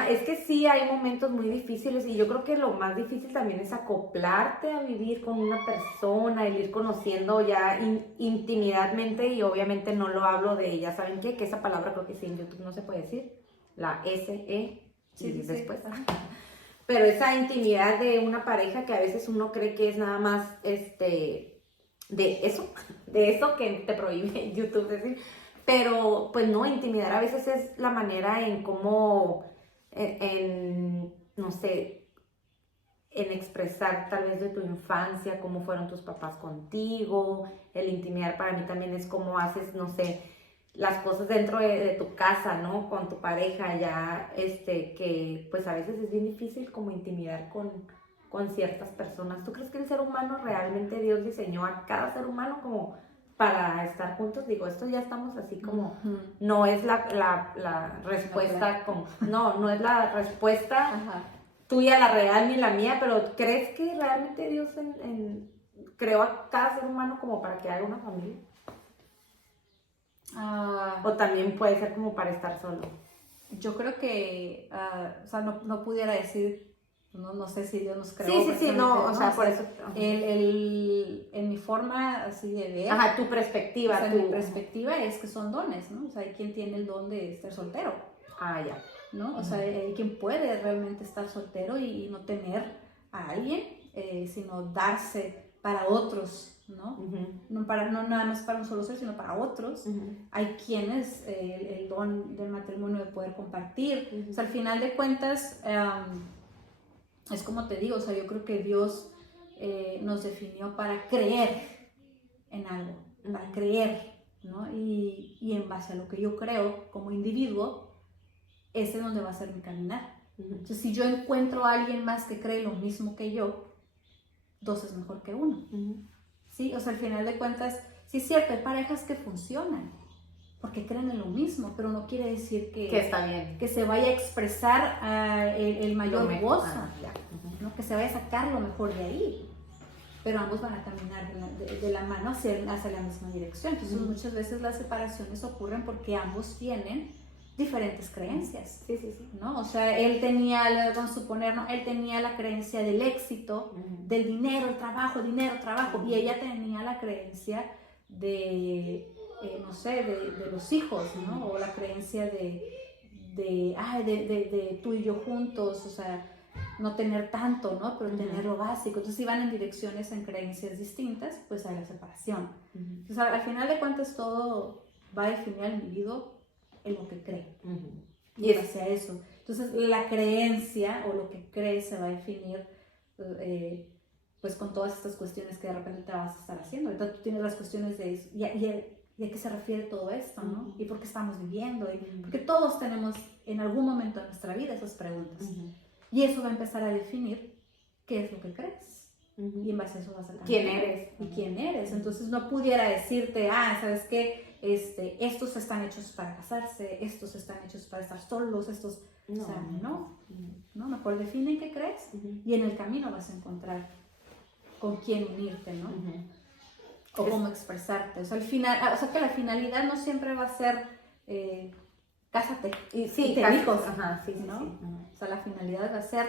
Es que sí hay momentos muy difíciles y yo creo que lo más difícil también es acoplarte a vivir con una persona, el ir conociendo ya intimidadmente, y obviamente no lo hablo de, ya saben qué, que esa palabra creo que sí en YouTube no se puede decir, la S-E, después. Pero esa intimidad de una pareja que a veces uno cree que es nada más de eso que te prohíbe YouTube decir, pero pues no, intimidar a veces es la manera en cómo, no sé, en expresar tal vez de tu infancia, cómo fueron tus papás contigo. El intimidar para mí también es cómo haces, no sé, las cosas dentro de tu casa, ¿no? Con tu pareja ya, que pues a veces es bien difícil como intimidar con ciertas personas. ¿Tú crees que el ser humano realmente Dios diseñó a cada ser humano como para estar juntos? Digo, esto ya estamos así como, no es la respuesta, no es la respuesta tuya, la real, ni la mía, pero ¿crees que realmente Dios creó a cada ser humano como para que haga una familia? O también puede ser como para estar solo. Yo creo que, o sea, no pudiera decir, no sé si Dios nos creó. Sí, no, o sea, por eso. En mi forma así de ver. Tu perspectiva. O sea, mi perspectiva es que son dones, ¿no? O sea, hay quien tiene el don de estar soltero. Ya. ¿No? O sea, hay quien puede realmente estar soltero y no tener a alguien, sino darse para otros, ¿no? No nada más para un solo ser, sino para otros. Hay quienes el don del matrimonio de poder compartir. O sea, al final de cuentas, es como te digo, o sea, yo creo que Dios nos definió para creer en algo, para creer, ¿no? Y en base a lo que yo creo como individuo, ese es donde va a ser mi caminar. Entonces, si yo encuentro a alguien más que cree lo mismo que yo, dos es mejor que uno. ¿Sí? O sea, al final de cuentas, sí es cierto, hay parejas que funcionan porque creen en lo mismo, pero no quiere decir que está bien, que se vaya a expresar el mayor gozo, ¿no? Que se vaya a sacar lo mejor de ahí, pero ambos van a caminar de la mano hacia la misma dirección. Entonces muchas veces las separaciones ocurren porque ambos tienen diferentes creencias, ¿no? O sea, él tenía, vamos a suponer, ¿no? Él tenía la creencia del éxito, del dinero, el trabajo, y ella tenía la creencia de no sé, de los hijos, ¿no? O la creencia de tú y yo juntos, o sea, no tener tanto, ¿no? Pero tener lo básico. Entonces, si van en direcciones, en creencias distintas, pues hay la separación. Entonces, al final de cuentas, todo va a definir al individuo en lo que cree. Y es hacia eso. Entonces, la creencia o lo que cree se va a definir pues con todas estas cuestiones que de repente te vas a estar haciendo. Ahorita tú tienes las cuestiones de eso. ¿Y a qué se refiere todo esto, no? ¿Y por qué estamos viviendo? Porque todos tenemos en algún momento de nuestra vida esas preguntas. Y eso va a empezar a definir qué es lo que crees. Y en base a eso vas a cambiar. ¿Quién eres? Y quién eres. Entonces no pudiera decirte, ¿sabes qué? Estos están hechos para casarse, estos están hechos para estar solos, estos... No. O sea, no, mejor define qué crees y en el camino vas a encontrar con quién unirte, ¿no? O cómo expresarte. O sea, al final, o sea, que la finalidad no siempre va a ser cásate y ten hijos, ¿no? O sea, la finalidad va a ser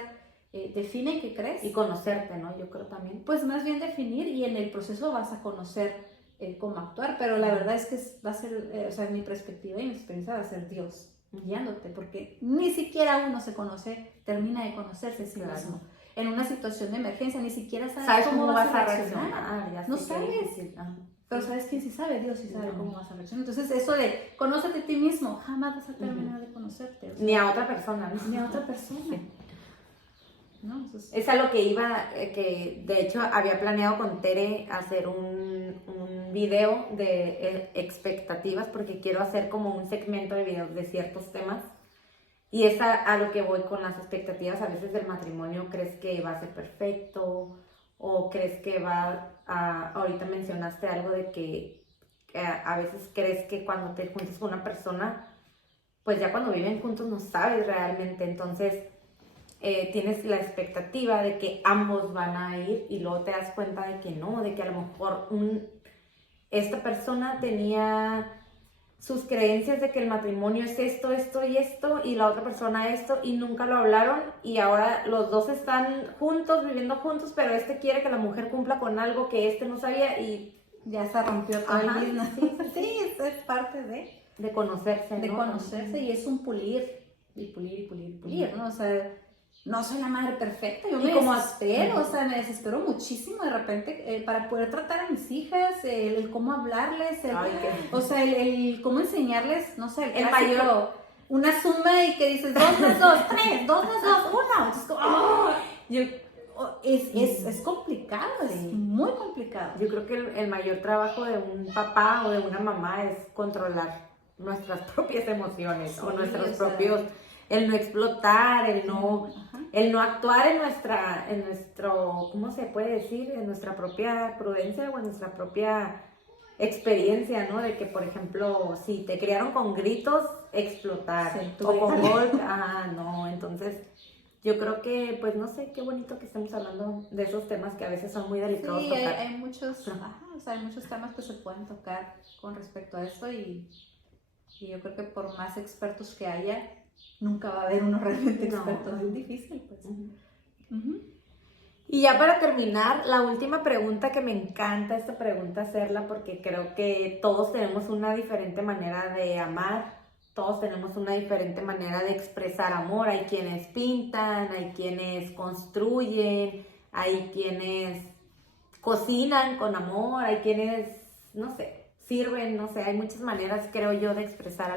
define qué crees. Y conocerte, ¿no? Yo creo también. Pues más bien definir, y en el proceso vas a conocer cómo actuar, pero la verdad es que va a ser, o sea, mi perspectiva y mi experiencia va a ser Dios guiándote, porque ni siquiera uno se conoce, termina de conocerse a sí mismo. en una situación de emergencia, ni siquiera sabes, ¿Sabes cómo vas a reaccionar? reaccionar. Ya No sé que sabes. es difícil. Ajá. Pero ¿sabes quién sí sabe? Dios sí sabe No. cómo vas a reaccionar. Entonces eso de conócete a ti mismo, jamás vas a terminar de conocerte. O sea, Ni a otra persona, ¿no? ni a otra persona. ¿No? Entonces, Es a lo que iba, que de hecho había planeado con Tere hacer un video de expectativas, porque quiero hacer como un segmento de videos de ciertos temas. Y es a lo que voy con las expectativas a veces del matrimonio. ¿Crees que va a ser perfecto? ¿O crees que va a... Ahorita mencionaste algo de que a veces crees que cuando te juntas con una persona, pues ya cuando viven juntos no sabes realmente. Entonces tienes la expectativa de que ambos van a ir y luego te das cuenta de que no, de que a lo mejor esta persona tenía sus creencias de que el matrimonio es esto, esto y esto, y la otra persona esto, y nunca lo hablaron, y ahora los dos están juntos, viviendo juntos, pero este quiere que la mujer cumpla con algo que este no sabía, y ya se rompió todo ajá, el business. sí, Sí, eso es parte de conocerse, de ¿no? conocerse, y es un pulir, y pulir, y pulir, y pulir, ¿no? O sea, no soy la madre perfecta, yo Y me como- desespero, o sea, me desespero muchísimo de repente para poder tratar a mis hijas, el cómo hablarles, Ay, qué- o sea, el cómo enseñarles, no sé, El clásico, mayor- una suma y que dices 2 más 2, 3, 2 más 2, 1, entonces como, es complicado, es Sí. muy complicado. Yo creo que el mayor trabajo de un papá o de una mamá es controlar nuestras propias emociones, Sí, o nuestros o sea, propios, el no explotar, el no actuar en nuestro, ¿cómo se puede decir? En nuestra propia prudencia o en nuestra propia experiencia, ¿no? De que, por ejemplo, si te criaron con gritos, explotar, Sí, tú o con grítale. golpe, no, entonces yo creo que, pues no sé, qué bonito que estemos hablando de esos temas que a veces son muy delicados Sí, tocar. hay muchos, o sea, hay muchos temas que se pueden tocar con respecto a esto y yo creo que por más expertos que haya, nunca va a haber uno realmente No. experto, es bien difícil, pues. Ujú. Y ya para terminar, la última pregunta, que me encanta esta pregunta hacerla, porque creo que todos tenemos una diferente manera de amar, todos tenemos una diferente manera de expresar amor. Hay quienes pintan, hay quienes construyen, hay quienes cocinan con amor, hay quienes, no sé, sirven, no sé, hay muchas maneras, creo yo, de expresar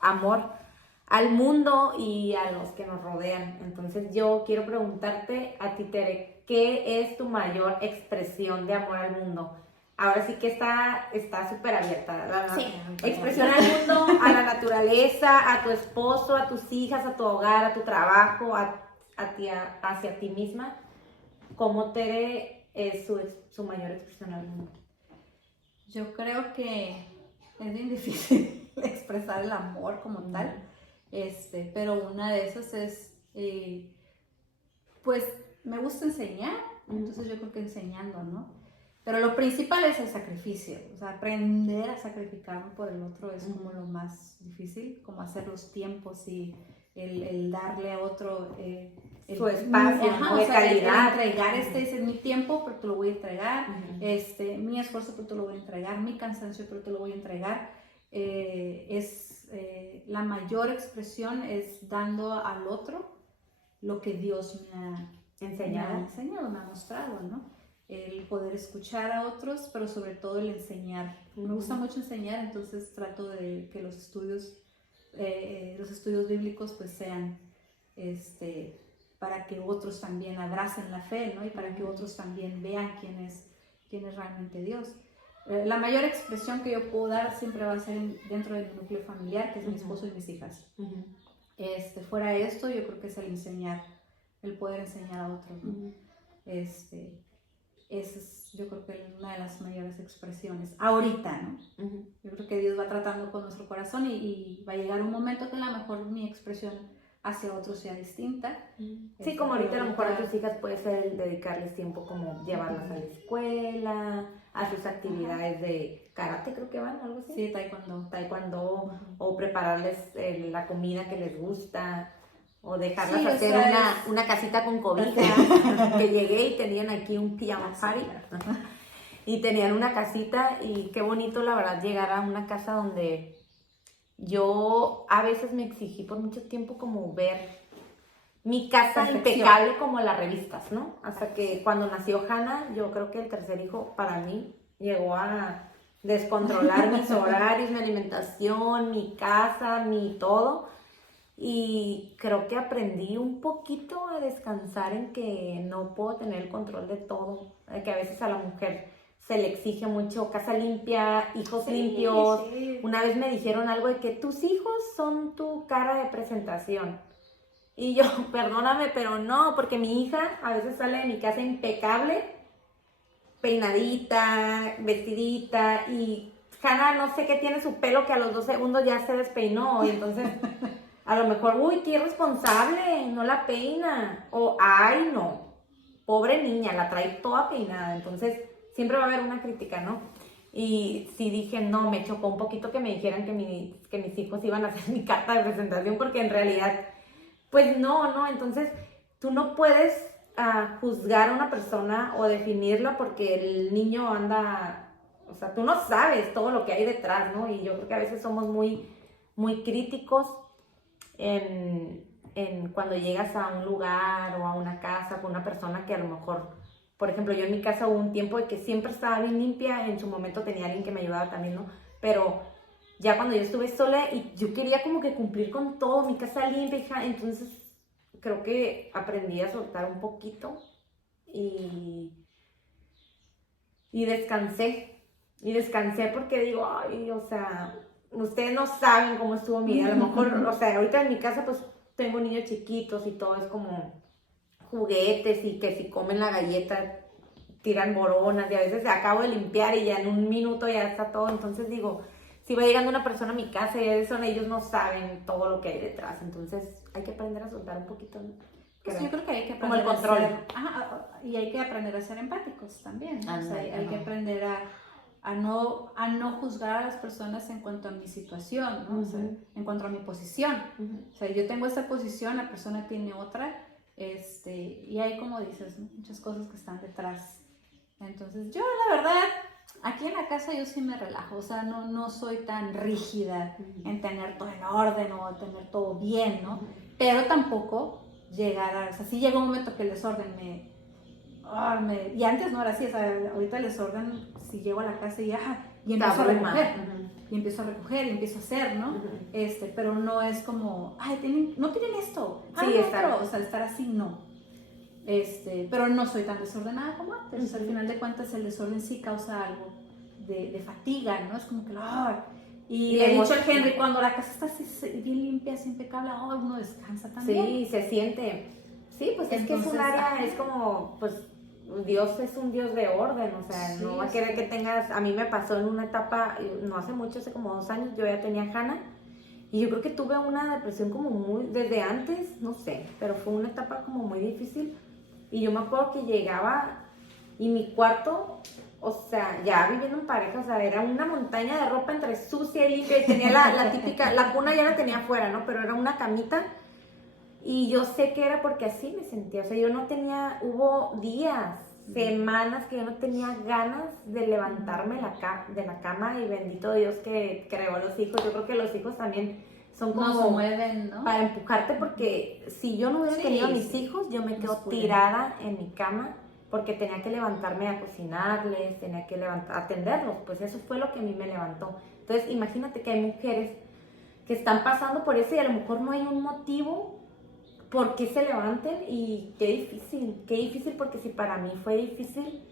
amor al mundo y a los que nos rodean. Entonces yo quiero preguntarte a ti, Tere, ¿qué es tu mayor expresión de amor al mundo? Ahora sí que está súper abierta. Sí. Expresión al mundo, a la naturaleza, a tu esposo, a tus hijas, a tu hogar, a tu trabajo, hacia ti misma. ¿Cómo Tere es su mayor expresión al mundo? Yo creo que es bien difícil expresar el amor como tal, pero una de esas es, pues me gusta enseñar, entonces yo creo que enseñando, ¿no? Pero lo principal es el sacrificio, o sea, aprender a sacrificarme por el otro es como lo más difícil, como hacer los tiempos y el darle a otro su espacio, ajá, ¿no? o De sea, calidad. el entregar, ese es mi tiempo, pero te lo voy a entregar, mi esfuerzo, pero te lo voy a entregar, mi cansancio, pero te lo voy a entregar. La mayor expresión es dando al otro lo que Dios me ha enseñado, me ha mostrado, ¿no? El poder escuchar a otros, pero sobre todo el enseñar. Me gusta mucho enseñar, entonces trato de que los estudios bíblicos pues sean para que otros también abracen la fe, ¿no? Y para que otros también vean quién es realmente Dios. La mayor expresión que yo puedo dar siempre va a ser dentro de mi núcleo familiar, que es mi esposo y mis hijas. Fuera de esto, yo creo que es el enseñar, el poder enseñar a otros, ¿no? Esa es, yo creo que una de las mayores expresiones ahorita, ¿no? Yo creo que Dios va tratando con nuestro corazón y va a llegar un momento que a lo mejor mi expresión hacia otros sea distinta. Sí, como ahorita a lo mejor a tus hijas puede ser el dedicarles tiempo, como llevarlas a la escuela, a sus actividades de karate, creo que van, algo así. Sí, taekwondo, o prepararles la comida que les gusta, o dejarlas Sí, o hacer sea, una casita con cobijas. Que llegué y tenían aquí un pijama party. Y tenían una casita, y qué bonito la verdad llegar a una casa donde yo a veces me exigí por mucho tiempo como ver mi casa Perfección. impecable como las revistas, ¿no? Hasta que cuando nació Hannah, yo creo que el tercer hijo para mí llegó a descontrolar mis horarios, mi alimentación, mi casa, mi todo. Y creo que aprendí un poquito a descansar en que no puedo tener el control de todo, que a veces a la mujer se le exige mucho casa limpia, hijos limpios. Sí. Una vez me dijeron algo de que tus hijos son tu cara de presentación. Y yo, perdóname, pero no, porque mi hija a veces sale de mi casa impecable, peinadita, vestidita, y Hannah no sé qué tiene su pelo que a los 2 segundos ya se despeinó, y entonces a lo mejor, uy, qué irresponsable, no la peina, o ay, no, pobre niña, la trae toda peinada, entonces siempre va a haber una crítica, ¿no? Y sí dije, no, me chocó un poquito que me dijeran que mis hijos iban a hacer mi carta de presentación, porque en realidad, pues no, entonces tú no puedes juzgar a una persona o definirla porque el niño anda, o sea, tú no sabes todo lo que hay detrás, ¿no? Y yo creo que a veces somos muy, muy críticos en cuando llegas a un lugar o a una casa con una persona que a lo mejor, por ejemplo, yo en mi casa hubo un tiempo de que siempre estaba bien limpia, en su momento tenía alguien que me ayudaba también, ¿no? Pero ya cuando yo estuve sola y yo quería como que cumplir con todo, mi casa limpia, entonces creo que aprendí a soltar un poquito y descansé. Y descansé porque digo, ay, o sea, ustedes no saben cómo estuvo mi vida. A lo mejor, o sea, ahorita en mi casa pues tengo niños chiquitos y todo es como juguetes y que si comen la galleta tiran boronas y a veces acabo de limpiar y ya en un minuto ya está todo. Entonces digo, si va llegando una persona a mi casa y ellos no saben todo lo que hay detrás. Entonces hay que aprender a soltar un poquito, ¿no? Pues yo creo que hay que como el aprender control. y hay que aprender a ser empáticos también, ¿no? O sea, hay que Ajá. aprender a no juzgar a las personas en cuanto a mi situación, ¿no? O sea, en cuanto a mi posición. O sea, yo tengo esta posición, la persona tiene otra, y hay, como dices, ¿no? Muchas cosas que están detrás. Entonces, yo la verdad, aquí en la casa yo sí me relajo, o sea, no soy tan rígida en tener todo en orden o tener todo bien, ¿no? Pero tampoco llegar a, o sea, sí llega un momento que el desorden y antes no era así, o sea, ahorita el desorden, si llego a la casa y empiezo a recoger, y empiezo a recoger, y empiezo a hacer, ¿no? Pero no es como, ay, no tienen esto, Sí, otro, o sea, estar así, no. Pero no soy tan desordenada como antes, o sea, al final de cuentas el desorden sí causa algo de fatiga, ¿no? Es como que, y le he dicho al Henry, cuando la casa está así, bien limpia, así impecable, uno descansa también. Sí, se siente. Sí, pues entonces, es que es un área, es como, pues, Dios es un Dios de orden, o sea, sí, no va a querer que tengas, a mí me pasó en una etapa, no hace mucho, hace como 2 años, yo ya tenía Hannah, y yo creo que tuve una depresión como muy, desde antes, no sé, pero fue una etapa como muy difícil, y yo me acuerdo que llegaba, y mi cuarto, o sea, ya viviendo en pareja, o sea, era una montaña de ropa entre sucia y limpia, y tenía la típica, la cuna ya la tenía afuera, ¿no? Pero era una camita, y yo sé que era porque así me sentía, o sea, yo no tenía, hubo días, semanas que yo no tenía ganas de levantarme de la cama, y bendito Dios que creó a los hijos. Yo creo que los hijos también son como nos mueven, ¿no? Para empujarte, porque si yo no hubiera tenido a mis hijos, yo me quedo tirada en mi cama, porque tenía que levantarme a cocinarles, tenía que atenderlos, pues eso fue lo que a mí me levantó. Entonces imagínate que hay mujeres que están pasando por eso y a lo mejor no hay un motivo por qué se levanten, y qué difícil, porque si para mí fue difícil,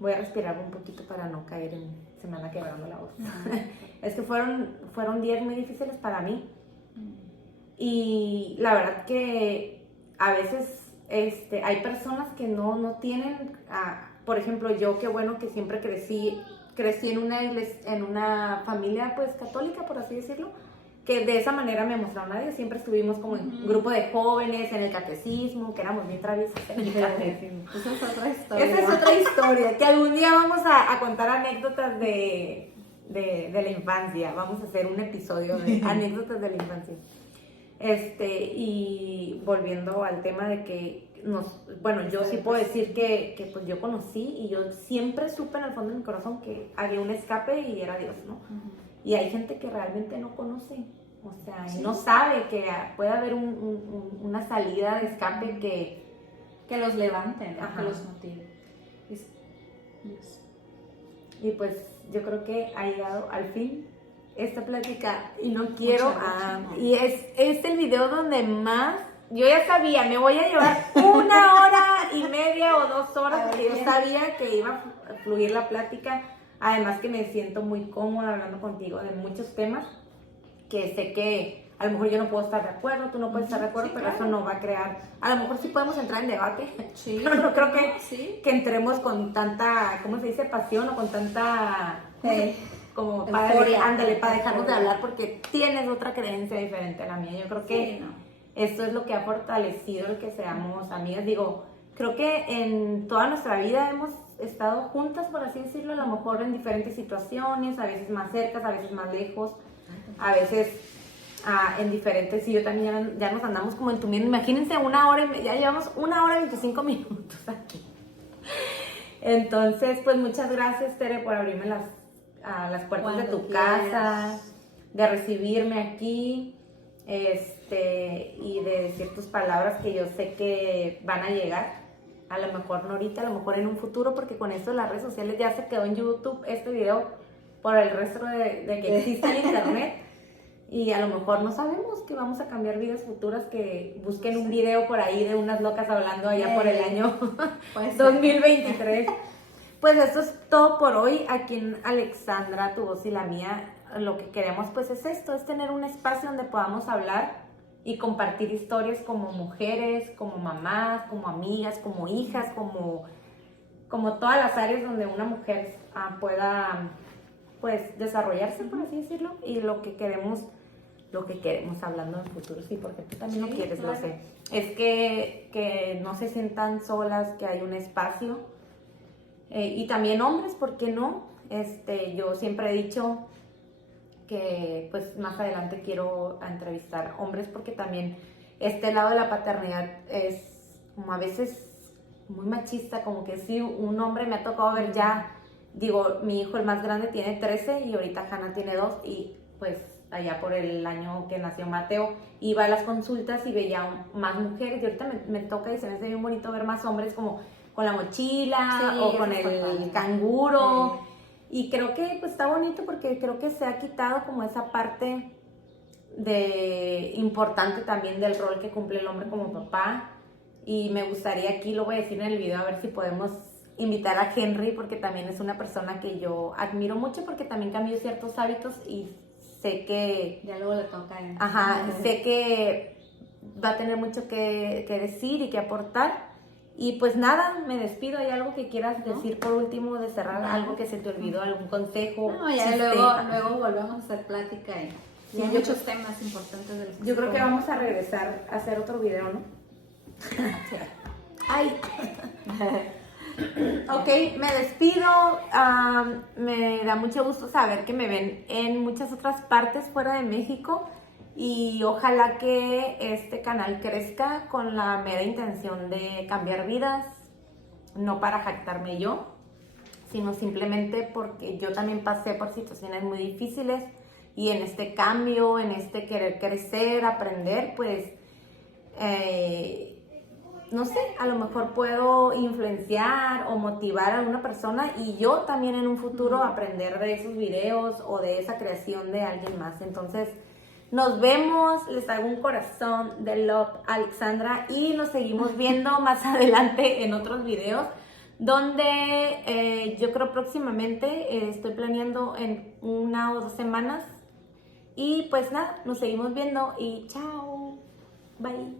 voy a respirar un poquito para no caer se me anda quebrando la voz. Es que fueron días muy difíciles para mí, y la verdad que a veces hay personas que no tienen, por ejemplo, yo, qué bueno que siempre crecí en una familia pues católica, por así decirlo, que de esa manera me mostraron a Dios. Siempre estuvimos como en un grupo de jóvenes, en el catecismo, que éramos bien traviesas en el catecismo. Esa es otra historia. Esa es otra historia, que algún día vamos a contar anécdotas de la infancia. Vamos a hacer un episodio de anécdotas de la infancia. Y volviendo al tema de que bueno, yo sí puedo decir que pues yo conocí, y yo siempre supe en el fondo de mi corazón que había un escape y era Dios, ¿no? Y hay gente que realmente no conoce O sea, Sí. y no sabe que puede haber una salida de escape Que los levanten, ¿no? Ajá. Que los motive. Es- es- y pues yo creo que ha llegado al fin esta plática y no quiero Mucha. y es el video donde más yo ya sabía, me voy a llevar 1 hora y media o 2 horas A ver, porque yo bien. sabía que iba a fluir la plática, además que me siento muy cómoda hablando contigo de muchos temas que sé que a lo mejor yo no puedo estar de acuerdo, tú no puedes estar de acuerdo, Sí, pero claro. eso no va a crear, a lo mejor sí podemos entrar en debate, Sí, pero no creo que sí. entremos con tanta, ¿cómo se dice? Pasión o con tanta, como para, Euforia. ándale, para dejarnos de Euforia. hablar porque tienes otra creencia diferente a la mía. Yo creo que Sí, no. esto es lo que ha fortalecido el que seamos amigas. Digo, creo que en toda nuestra vida hemos estado juntas, por así decirlo, a lo mejor en diferentes situaciones, a veces más cercas, a veces más lejos, a veces en diferentes, y yo también ya nos andamos como entumiendo. Imagínense 1 hora ya llevamos 1 hora y 25 minutos aquí. Entonces, pues muchas gracias, Tere, por abrirme las puertas de Cuando tu quieras. casa, de recibirme aquí, y de decir tus palabras que yo sé que van a llegar. A lo mejor no ahorita, a lo mejor en un futuro, porque con esto de las redes sociales ya se quedó en YouTube este video por el resto de que existe el internet. Y a lo mejor no sabemos que vamos a cambiar vidas futuras, que busquen un video por ahí de unas locas hablando allá por el año Pues, 2023. Pues eso es todo por hoy aquí en Alexandra, tu voz y la mía. Lo que queremos pues es esto, es tener un espacio donde podamos hablar y compartir historias como mujeres, como mamás, como amigas, como hijas, como todas las áreas donde una mujer pueda pues desarrollarse, por así decirlo, y lo que queremos hablando en futuro, sí, porque tú también Sí, lo quieres, claro. lo sé. Es que no se sientan solas, que hay un espacio. Y también hombres, ¿por qué no? Yo siempre he dicho que pues más adelante quiero entrevistar hombres porque también este lado de la paternidad es como a veces muy machista, como que sí, un hombre me ha tocado ver ya, digo, mi hijo el más grande tiene 13 y ahorita Hannah tiene 2 y pues allá por el año que nació Mateo iba a las consultas y veía más mujeres y ahorita me toca y se me hace bien bonito ver más hombres como con la mochila Sí, o con eso está el padre. canguro. Sí. Y creo que pues está bonito porque creo que se ha quitado como esa parte importante también del rol que cumple el hombre como papá. Y me gustaría, aquí lo voy a decir en el video, a ver si podemos invitar a Henry, porque también es una persona que yo admiro mucho porque también cambió ciertos hábitos y sé que Ya luego le toca. sé que va a tener mucho que decir y que aportar. Y pues nada, me despido. ¿Hay algo que quieras decir por último de cerrar? No. ¿Algo que se te olvidó? ¿Algún consejo? No, ya chiste? luego volvemos a hacer plática y Sí, hay yo muchos temas importantes de los Yo creo que se vamos a regresar a hacer otro video, ¿no? Ay. Ok, me despido. Me da mucho gusto saber que me ven en muchas otras partes fuera de México y ojalá que este canal crezca con la mera intención de cambiar vidas, no para jactarme yo, sino simplemente porque yo también pasé por situaciones muy difíciles y en este cambio, en este querer crecer, aprender, pues no sé, a lo mejor puedo influenciar o motivar a alguna persona y yo también en un futuro aprender de esos videos o de esa creación de alguien más. Entonces, nos vemos, les hago un corazón de love, Alexandra, y nos seguimos viendo más adelante en otros videos donde yo creo próximamente estoy planeando en 1 o 2 semanas. Y pues nada, nos seguimos viendo y chao, bye.